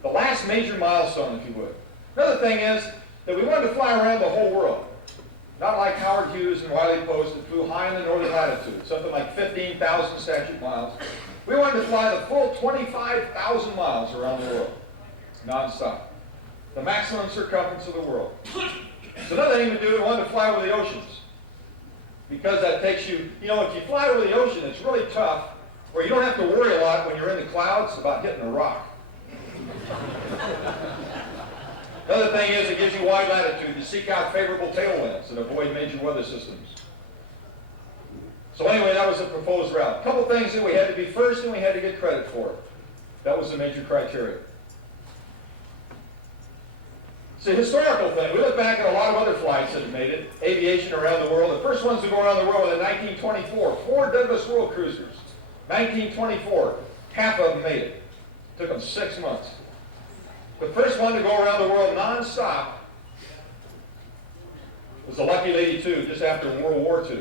The last major milestone, if you would. Another thing is that we wanted to fly around the whole world. Not like Howard Hughes and Wiley Post that flew high in the northern latitude, something like 15,000 statute miles. We wanted to fly the full 25,000 miles around the world, non-stop. The maximum circumference of the world. So another thing to do, we wanted to fly over the oceans. Because that takes you, if you fly over the ocean, it's really tough, where you don't have to worry a lot when you're in the clouds about hitting a rock. Another thing is it gives you wide latitude to seek out favorable tailwinds and avoid major weather systems. So anyway, that was the proposed route. A couple things that we had to be first and we had to get credit for. That was the major criteria. It's a historical thing. We look back at a lot of other flights that have made it, aviation around the world. The first ones to go around the world were in 1924, 4 Douglas World Cruisers. 1924, half of them made it. Took them 6 months. The first one to go around the world non-stop was the Lucky Lady 2, just after World War II.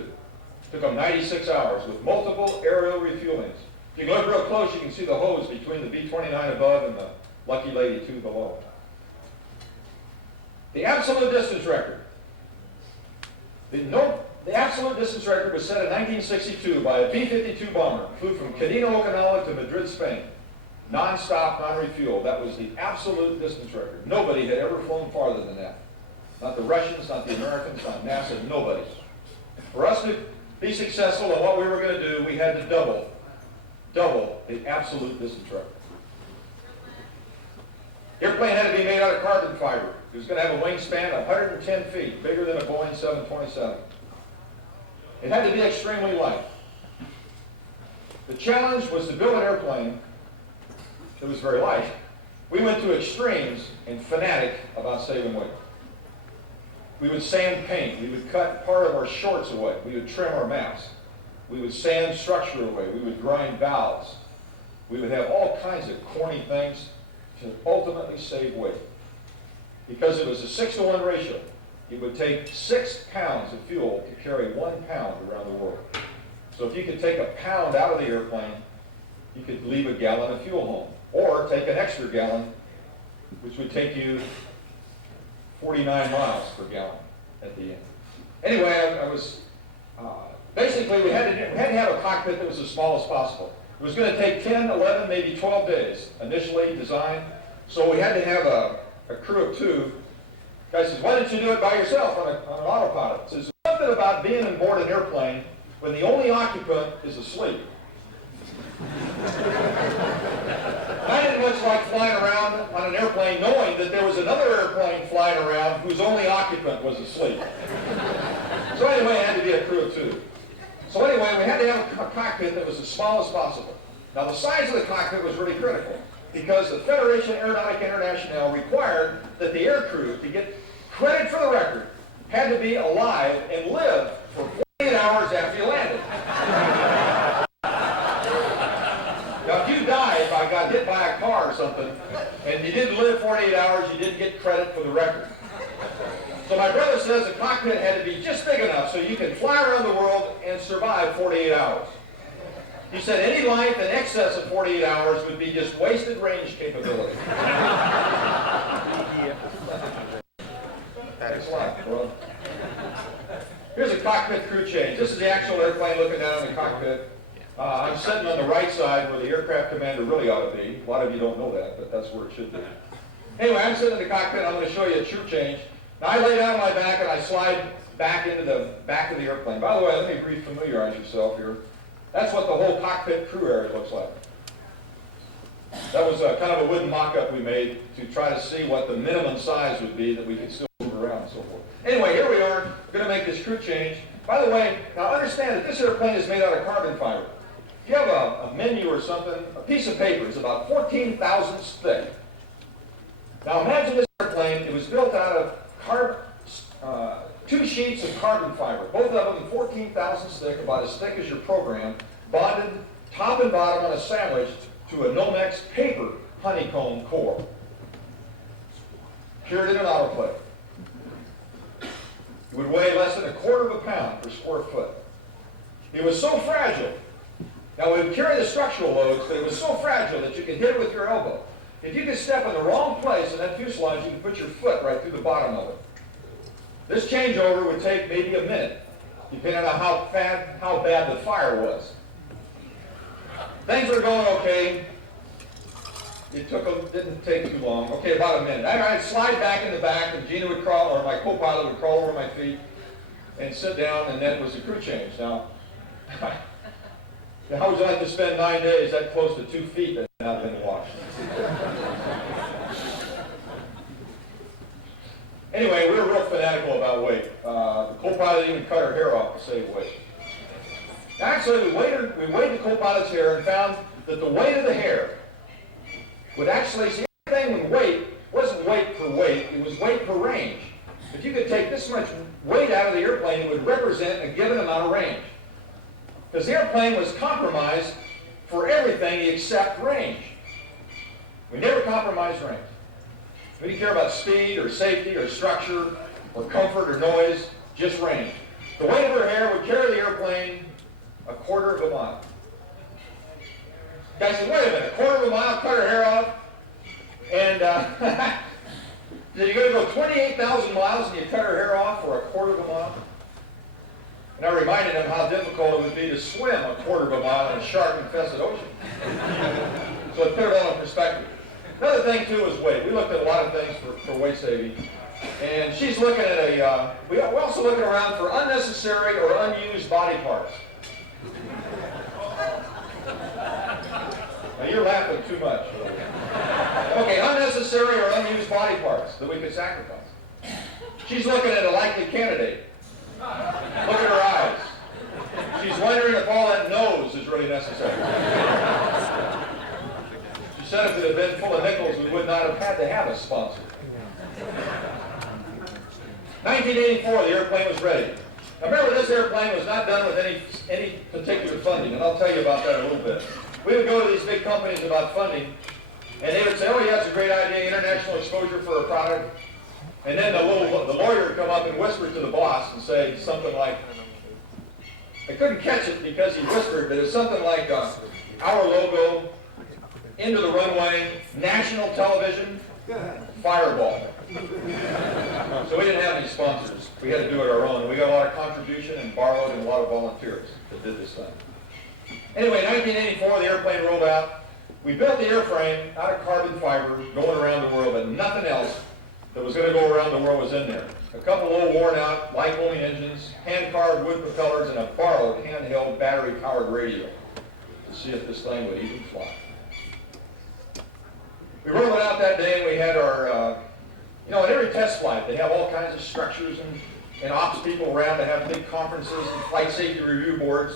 Took them 96 hours with multiple aerial refuelings. If you look real close, you can see the hose between the B-29 above and the Lucky Lady 2 below. The absolute distance record. The absolute distance record was set in 1962 by a B-52 bomber. Flew from Cadena, Okinawa to Madrid, Spain. Non-stop, non-refuel. That was the absolute distance record. Nobody had ever flown farther than that. Not the Russians, not the Americans, not NASA, nobody. For us to be successful in what we were going to do, we had to double double the absolute distance record. The airplane had to be made out of carbon fiber. It was going to have a wingspan of 110 feet, bigger than a Boeing 727. It had to be extremely light. The challenge was to build an airplane that was very light. We went to extremes and fanatic about saving weight. We would sand paint. We would cut part of our shorts away. We would trim our masts. We would sand structure away. We would grind valves. We would have all kinds of corny things to ultimately save weight. Because it was a 6-to-1 ratio, it would take 6 pounds of fuel to carry 1 pound around the world. So if you could take a pound out of the airplane, you could leave a gallon of fuel home. Or take an extra gallon, which would take you 49 miles per gallon at the end. Anyway, basically we had to have a cockpit that was as small as possible. It was going to take 10, 11, maybe 12 days initially designed. So we had to have a crew of 2. The guy says, why didn't you do it by yourself on an autopilot? He says, there's something about being on board an airplane when the only occupant is asleep. I didn't much like flying around on an airplane knowing that there was another airplane flying around whose only occupant was asleep. So anyway, it had to be a crew of 2. So anyway, we had to have a cockpit that was as small as possible. Now the size of the cockpit was really critical because the Fédération Aéronautique Internationale required that the aircrew, to get credit for the record, had to be alive and live for 48 hours after you landed. Now if you died by got hit by a car or something, and you didn't live 48 hours, you didn't get credit for the record. So my brother says the cockpit had to be just big enough so you could fly around the world and survive 48 hours. He said any life in excess of 48 hours would be just wasted range capability. Thanks a lot, bro. Here's a cockpit crew change. This is the actual airplane looking down in the cockpit. I'm sitting on the right side where the aircraft commander really ought to be. A lot of you don't know that, but that's where it should be. Anyway, I'm sitting in the cockpit. I'm going to show you a crew change. Now I lay down on my back and I slide back into the back of the airplane. By the way, let me re-familiarize yourself here. That's what the whole cockpit crew area looks like. That was kind of a wooden mock-up we made to try to see what the minimum size would be that we could still move around and so forth. Anyway, here we are, going to make this crew change. By the way, now understand that this airplane is made out of carbon fiber. If you have a menu or something, a piece of paper is about 14 thousandths thick. Now imagine this airplane, it was built out of 2 sheets of carbon fiber, both of them 14 thousandths thick, about as thick as your program, bonded top and bottom on a sandwich to a Nomex paper honeycomb core. Cured in an autoclave. It would weigh less than 1/4 pound per square foot. It was so fragile. Now it would carry the structural loads, but it was so fragile that you could hit it with your elbow. If you could step in the wrong place in that fuselage, you could put your foot right through the bottom of it. This changeover would take maybe a minute, depending on how bad the fire was. Things were going okay. Didn't take too long. Okay, about a minute. I'd slide back in the back, and Gina would crawl, or my co-pilot would crawl over my feet and sit down, and that was the crew change. Now, how would you like to spend 9 days that close to 2 feet that had not been washed? Anyway, we were real fanatical about weight. The co-pilot even cut her hair off to save weight. Actually, we weighed the co-pilot's hair and found that the weight of the hair would actually, see, everything with weight wasn't weight per weight, it was weight per range. If you could take this much weight out of the airplane, it would represent a given amount of range. Because the airplane was compromised for everything except range. We never compromised range. We didn't care about speed or safety or structure or comfort or noise, just range. The weight of her hair would carry the airplane 1/4 mile. Guy said, wait a minute, 1/4 mile, cut her hair off, and you're going to go 28,000 miles and you cut her hair off for 1/4 mile? And I reminded him how difficult it would be to swim 1/4 mile in a shark-infested ocean. So it put it all in perspective. Another thing, too, is weight. We looked at a lot of things for weight saving. And she's looking at we're also looking around for unnecessary or unused body parts. laughing too much. Okay, unnecessary or unused body parts that we could sacrifice. She's looking at a likely candidate. Look at her eyes. She's wondering if all that nose is really necessary. She said if it had been full of nickels, we would not have had to have a sponsor. 1984, the airplane was ready. Now remember, this airplane was not done with any particular funding, and I'll tell you about that in a little bit. We would go to these big companies about funding, and they would say, oh yeah, it's a great idea, international exposure for a product. And then the lawyer would come up and whisper to the boss and say something like, I couldn't catch it because he whispered, but it was something like our logo, into the runway, national television, Fireball. So we didn't have any sponsors. We had to do it our own. We got a lot of contribution and borrowed and a lot of volunteers that did this thing. Anyway, 1984, the airplane rolled out. We built the airframe out of carbon fiber going around the world, but nothing else that was going to go around the world was in there. A couple old worn out Lycoming engines, hand-carved wood propellers, and a borrowed handheld battery-powered radio to see if this thing would even fly. We rolled it out that day, and we had our, at every test flight, they have all kinds of structures and ops people around to have big conferences and flight safety review boards.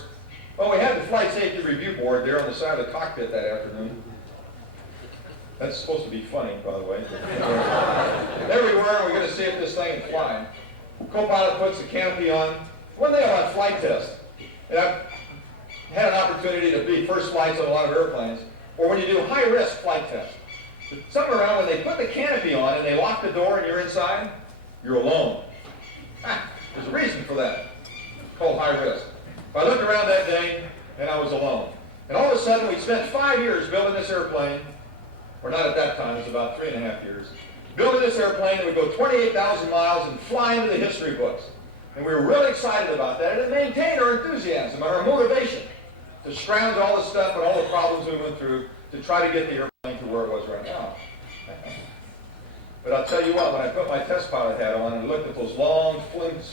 Well, we had the flight safety review board there on the side of the cockpit that afternoon. That's supposed to be funny, by the way. There we were, and we're going to see if this thing can fly. Co-pilot puts the canopy on. One day on flight test, and I've had an opportunity to be first flights on a lot of airplanes, or when you do high-risk flight tests. Somewhere around when they put the canopy on and they lock the door and you're inside, you're alone. There's a reason for that. It's called high risk. I looked around that day and I was alone. And all of a sudden we spent 5 years building this airplane, or not at that time, it was about 3.5 years, building this airplane, and we go 28,000 miles and fly into the history books. And we were really excited about that, and it maintained our enthusiasm and our motivation to scrounge all the stuff and all the problems we went through to try to get the airplane to where it was right now. But I'll tell you what, when I put my test pilot hat on and looked at those long,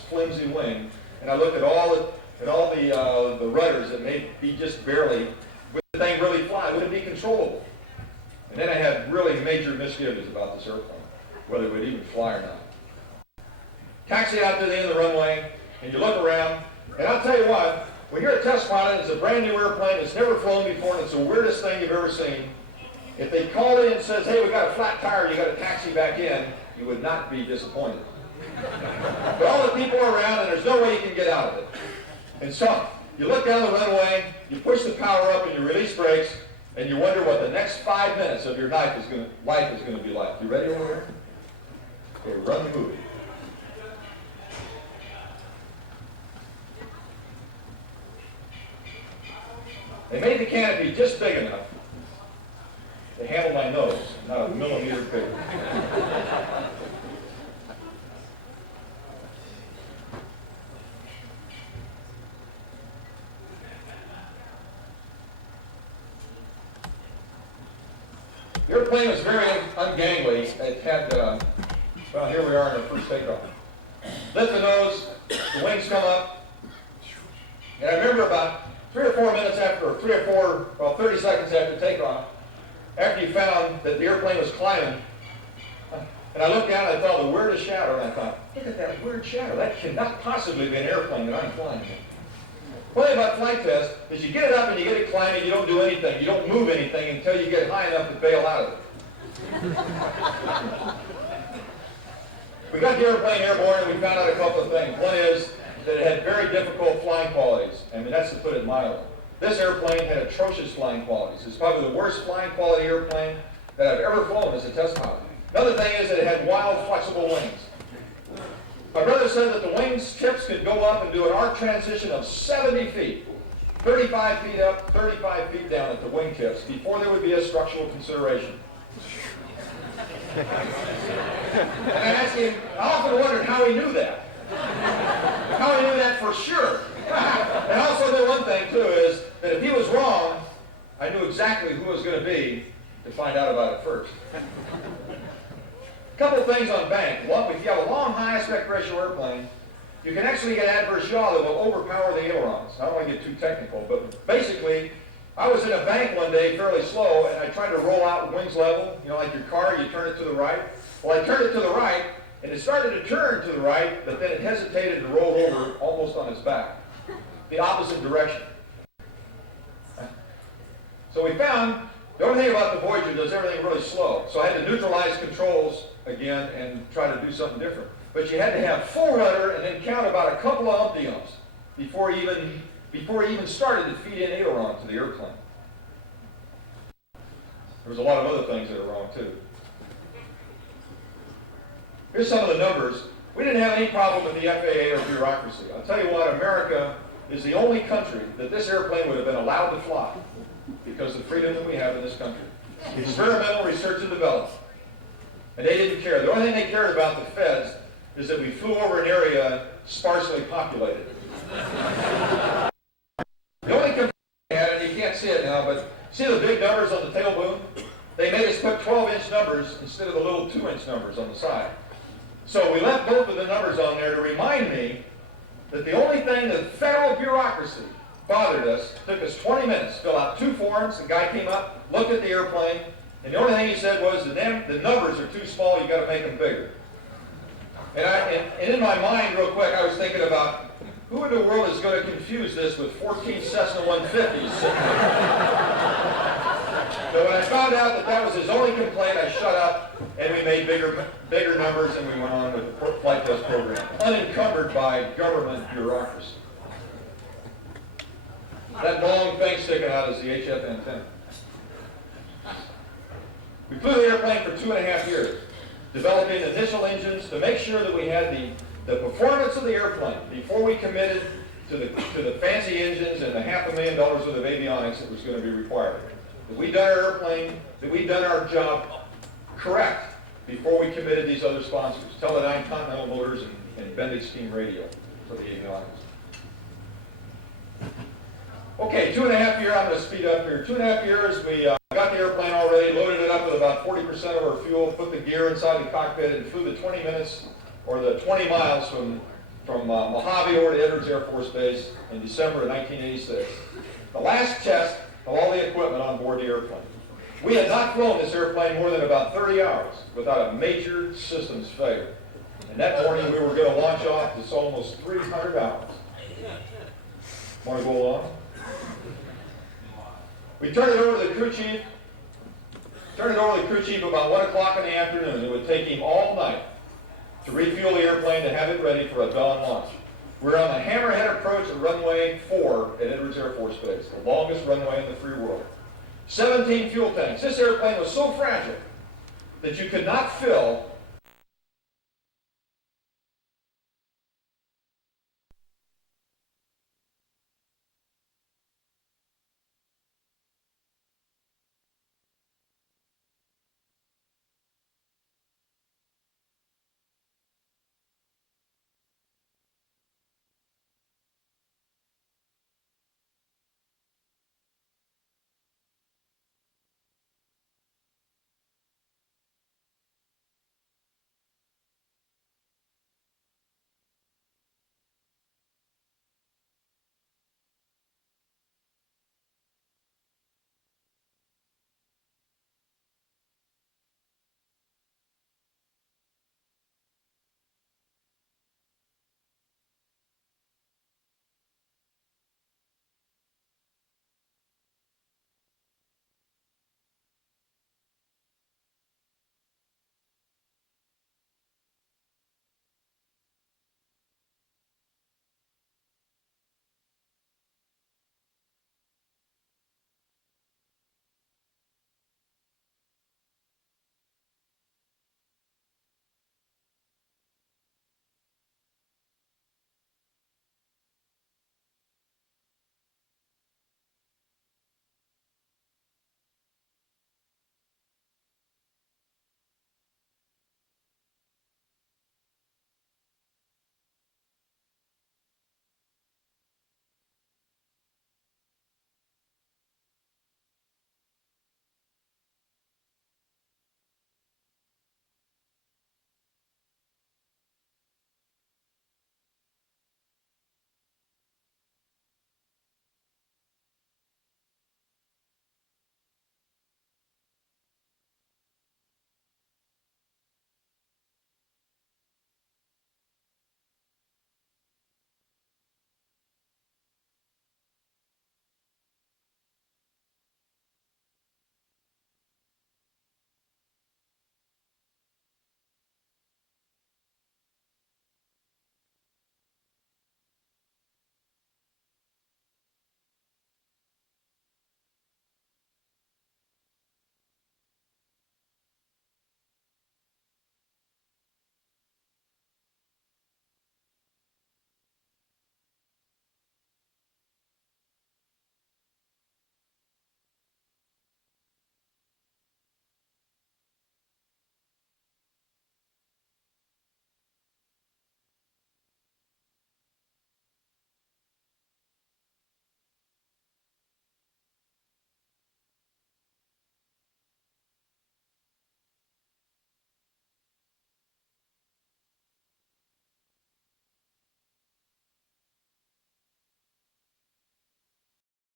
flimsy wings, and I looked at all the rudders that may be just barely, would the thing really fly? Would it be controllable? And then I had really major misgivings about this airplane, whether it would even fly or not. Taxi out to the end of the runway, and you look around, and I'll tell you what, when you're a test pilot, it's a brand new airplane that's never flown before, and it's the weirdest thing you've ever seen. If they called in and says, hey, we got a flat tire, you got to taxi back in, you would not be disappointed. But all the people are around, and there's no way you can get out of it. And so, you look down the runway, you push the power up, and you release brakes, and you wonder what the next 5 minutes of your life is going to be like. You ready over here? Okay, run the movie. They made the canopy just big enough to handle my nose, not a millimeter bigger. The airplane was very ungainly. It had, well, here we are in the first takeoff. Lift the nose, the wings come up, and I remember about 3 or 4 minutes after, 30 seconds after takeoff, after you found that the airplane was climbing, and I looked down and I saw the weirdest shadow, and I thought, look at that weird shadow. That cannot possibly be an airplane that I'm flying in. The thing about flight test is you get it up and you get it climbing, you don't do anything. You don't move anything until you get high enough to bail out of it. We got the airplane airborne and we found out a couple of things. One is that it had very difficult flying qualities. I mean, that's to put it mildly. This airplane had atrocious flying qualities. It's probably the worst flying quality airplane that I've ever flown as a test pilot. Another thing is that it had wild, flexible wings. My brother said that the wings tips could go up and do an arc transition of 70 feet, 35 feet up, 35 feet down at the wing tips before there would be a structural consideration. And I asked him, I often wondered how he knew that. How he knew that for sure. And I also knew one thing too, is that if he was wrong, I knew exactly who it was going to be to find out about it first. A couple of things on bank. One, if you have a long, high aspect ratio airplane, you can actually get adverse yaw that will overpower the ailerons. I don't want to get too technical, but basically, I was in a bank one day fairly slow, and I tried to roll out wings level, you know, like your car, you turn it to the right. Well, I turned it to the right, and it started to turn to the right, but then it hesitated to roll over almost on its back, the opposite direction. So we found the only thing about the Voyager does everything really slow. So I had to neutralize controls again and try to do something different. But you had to have full rudder and then count about a couple of umpty-umps before he even started to feed in aileron to the airplane. There was a lot of other things that were wrong too. Here's some of the numbers. We didn't have any problem with the FAA or bureaucracy. I'll tell you what, America is the only country that this airplane would have been allowed to fly because of the freedom that we have in this country. Experimental research and development. And they didn't care. The only thing they cared about, the feds, is that we flew over an area sparsely populated. The only complaint they had, and you can't see it now, but see the big numbers on the tail boom? They made us put 12-inch numbers instead of the little 2-inch numbers on the side. So we left both of the numbers on there to remind me that the only thing that federal bureaucracy bothered us, took us 20 minutes to fill out 2 forms. The guy came up, looked at the airplane, and the only thing he said was, the numbers are too small, you got to make them bigger. And in my mind, real quick, I was thinking about who in the world is going to confuse this with 14 Cessna 150s sitting there? So when I found out that that was his only complaint, I shut up, and we made bigger numbers, and we went on with the flight test program, unencumbered by government bureaucracy. That long thing sticking out is the HF antenna. We flew the airplane for 2.5 years, developing initial engines to make sure that we had the performance of the airplane before we committed to the fancy engines and the $500,000 worth of avionics that was going to be required. That we'd done our airplane, that we'd done our job correct before we committed these other sponsors, Teledyne Continental Motors and Bendix Steam Radio for the avionics. Okay, 2.5 years, I'm going to speed up here. 2.5 years, we got the airplane all ready, loaded it up with about 40% of our fuel, put the gear inside the cockpit, and flew the 20 minutes, or the 20 miles from Mojave over to Edwards Air Force Base in December of 1986. The last test of all the equipment on board the airplane. We had not flown this airplane more than about 30 hours without a major systems failure. And that morning we were going to launch off this almost 300 hours. Want to go along? We turned it over to the crew chief. About 1 o'clock in the afternoon. It would take him all night to refuel the airplane to have it ready for a dawn launch. We're on the Hammerhead approach at runway 4 at Edwards Air Force Base, the longest runway in the free world. 17 fuel tanks. This airplane was so fragile that you could not fill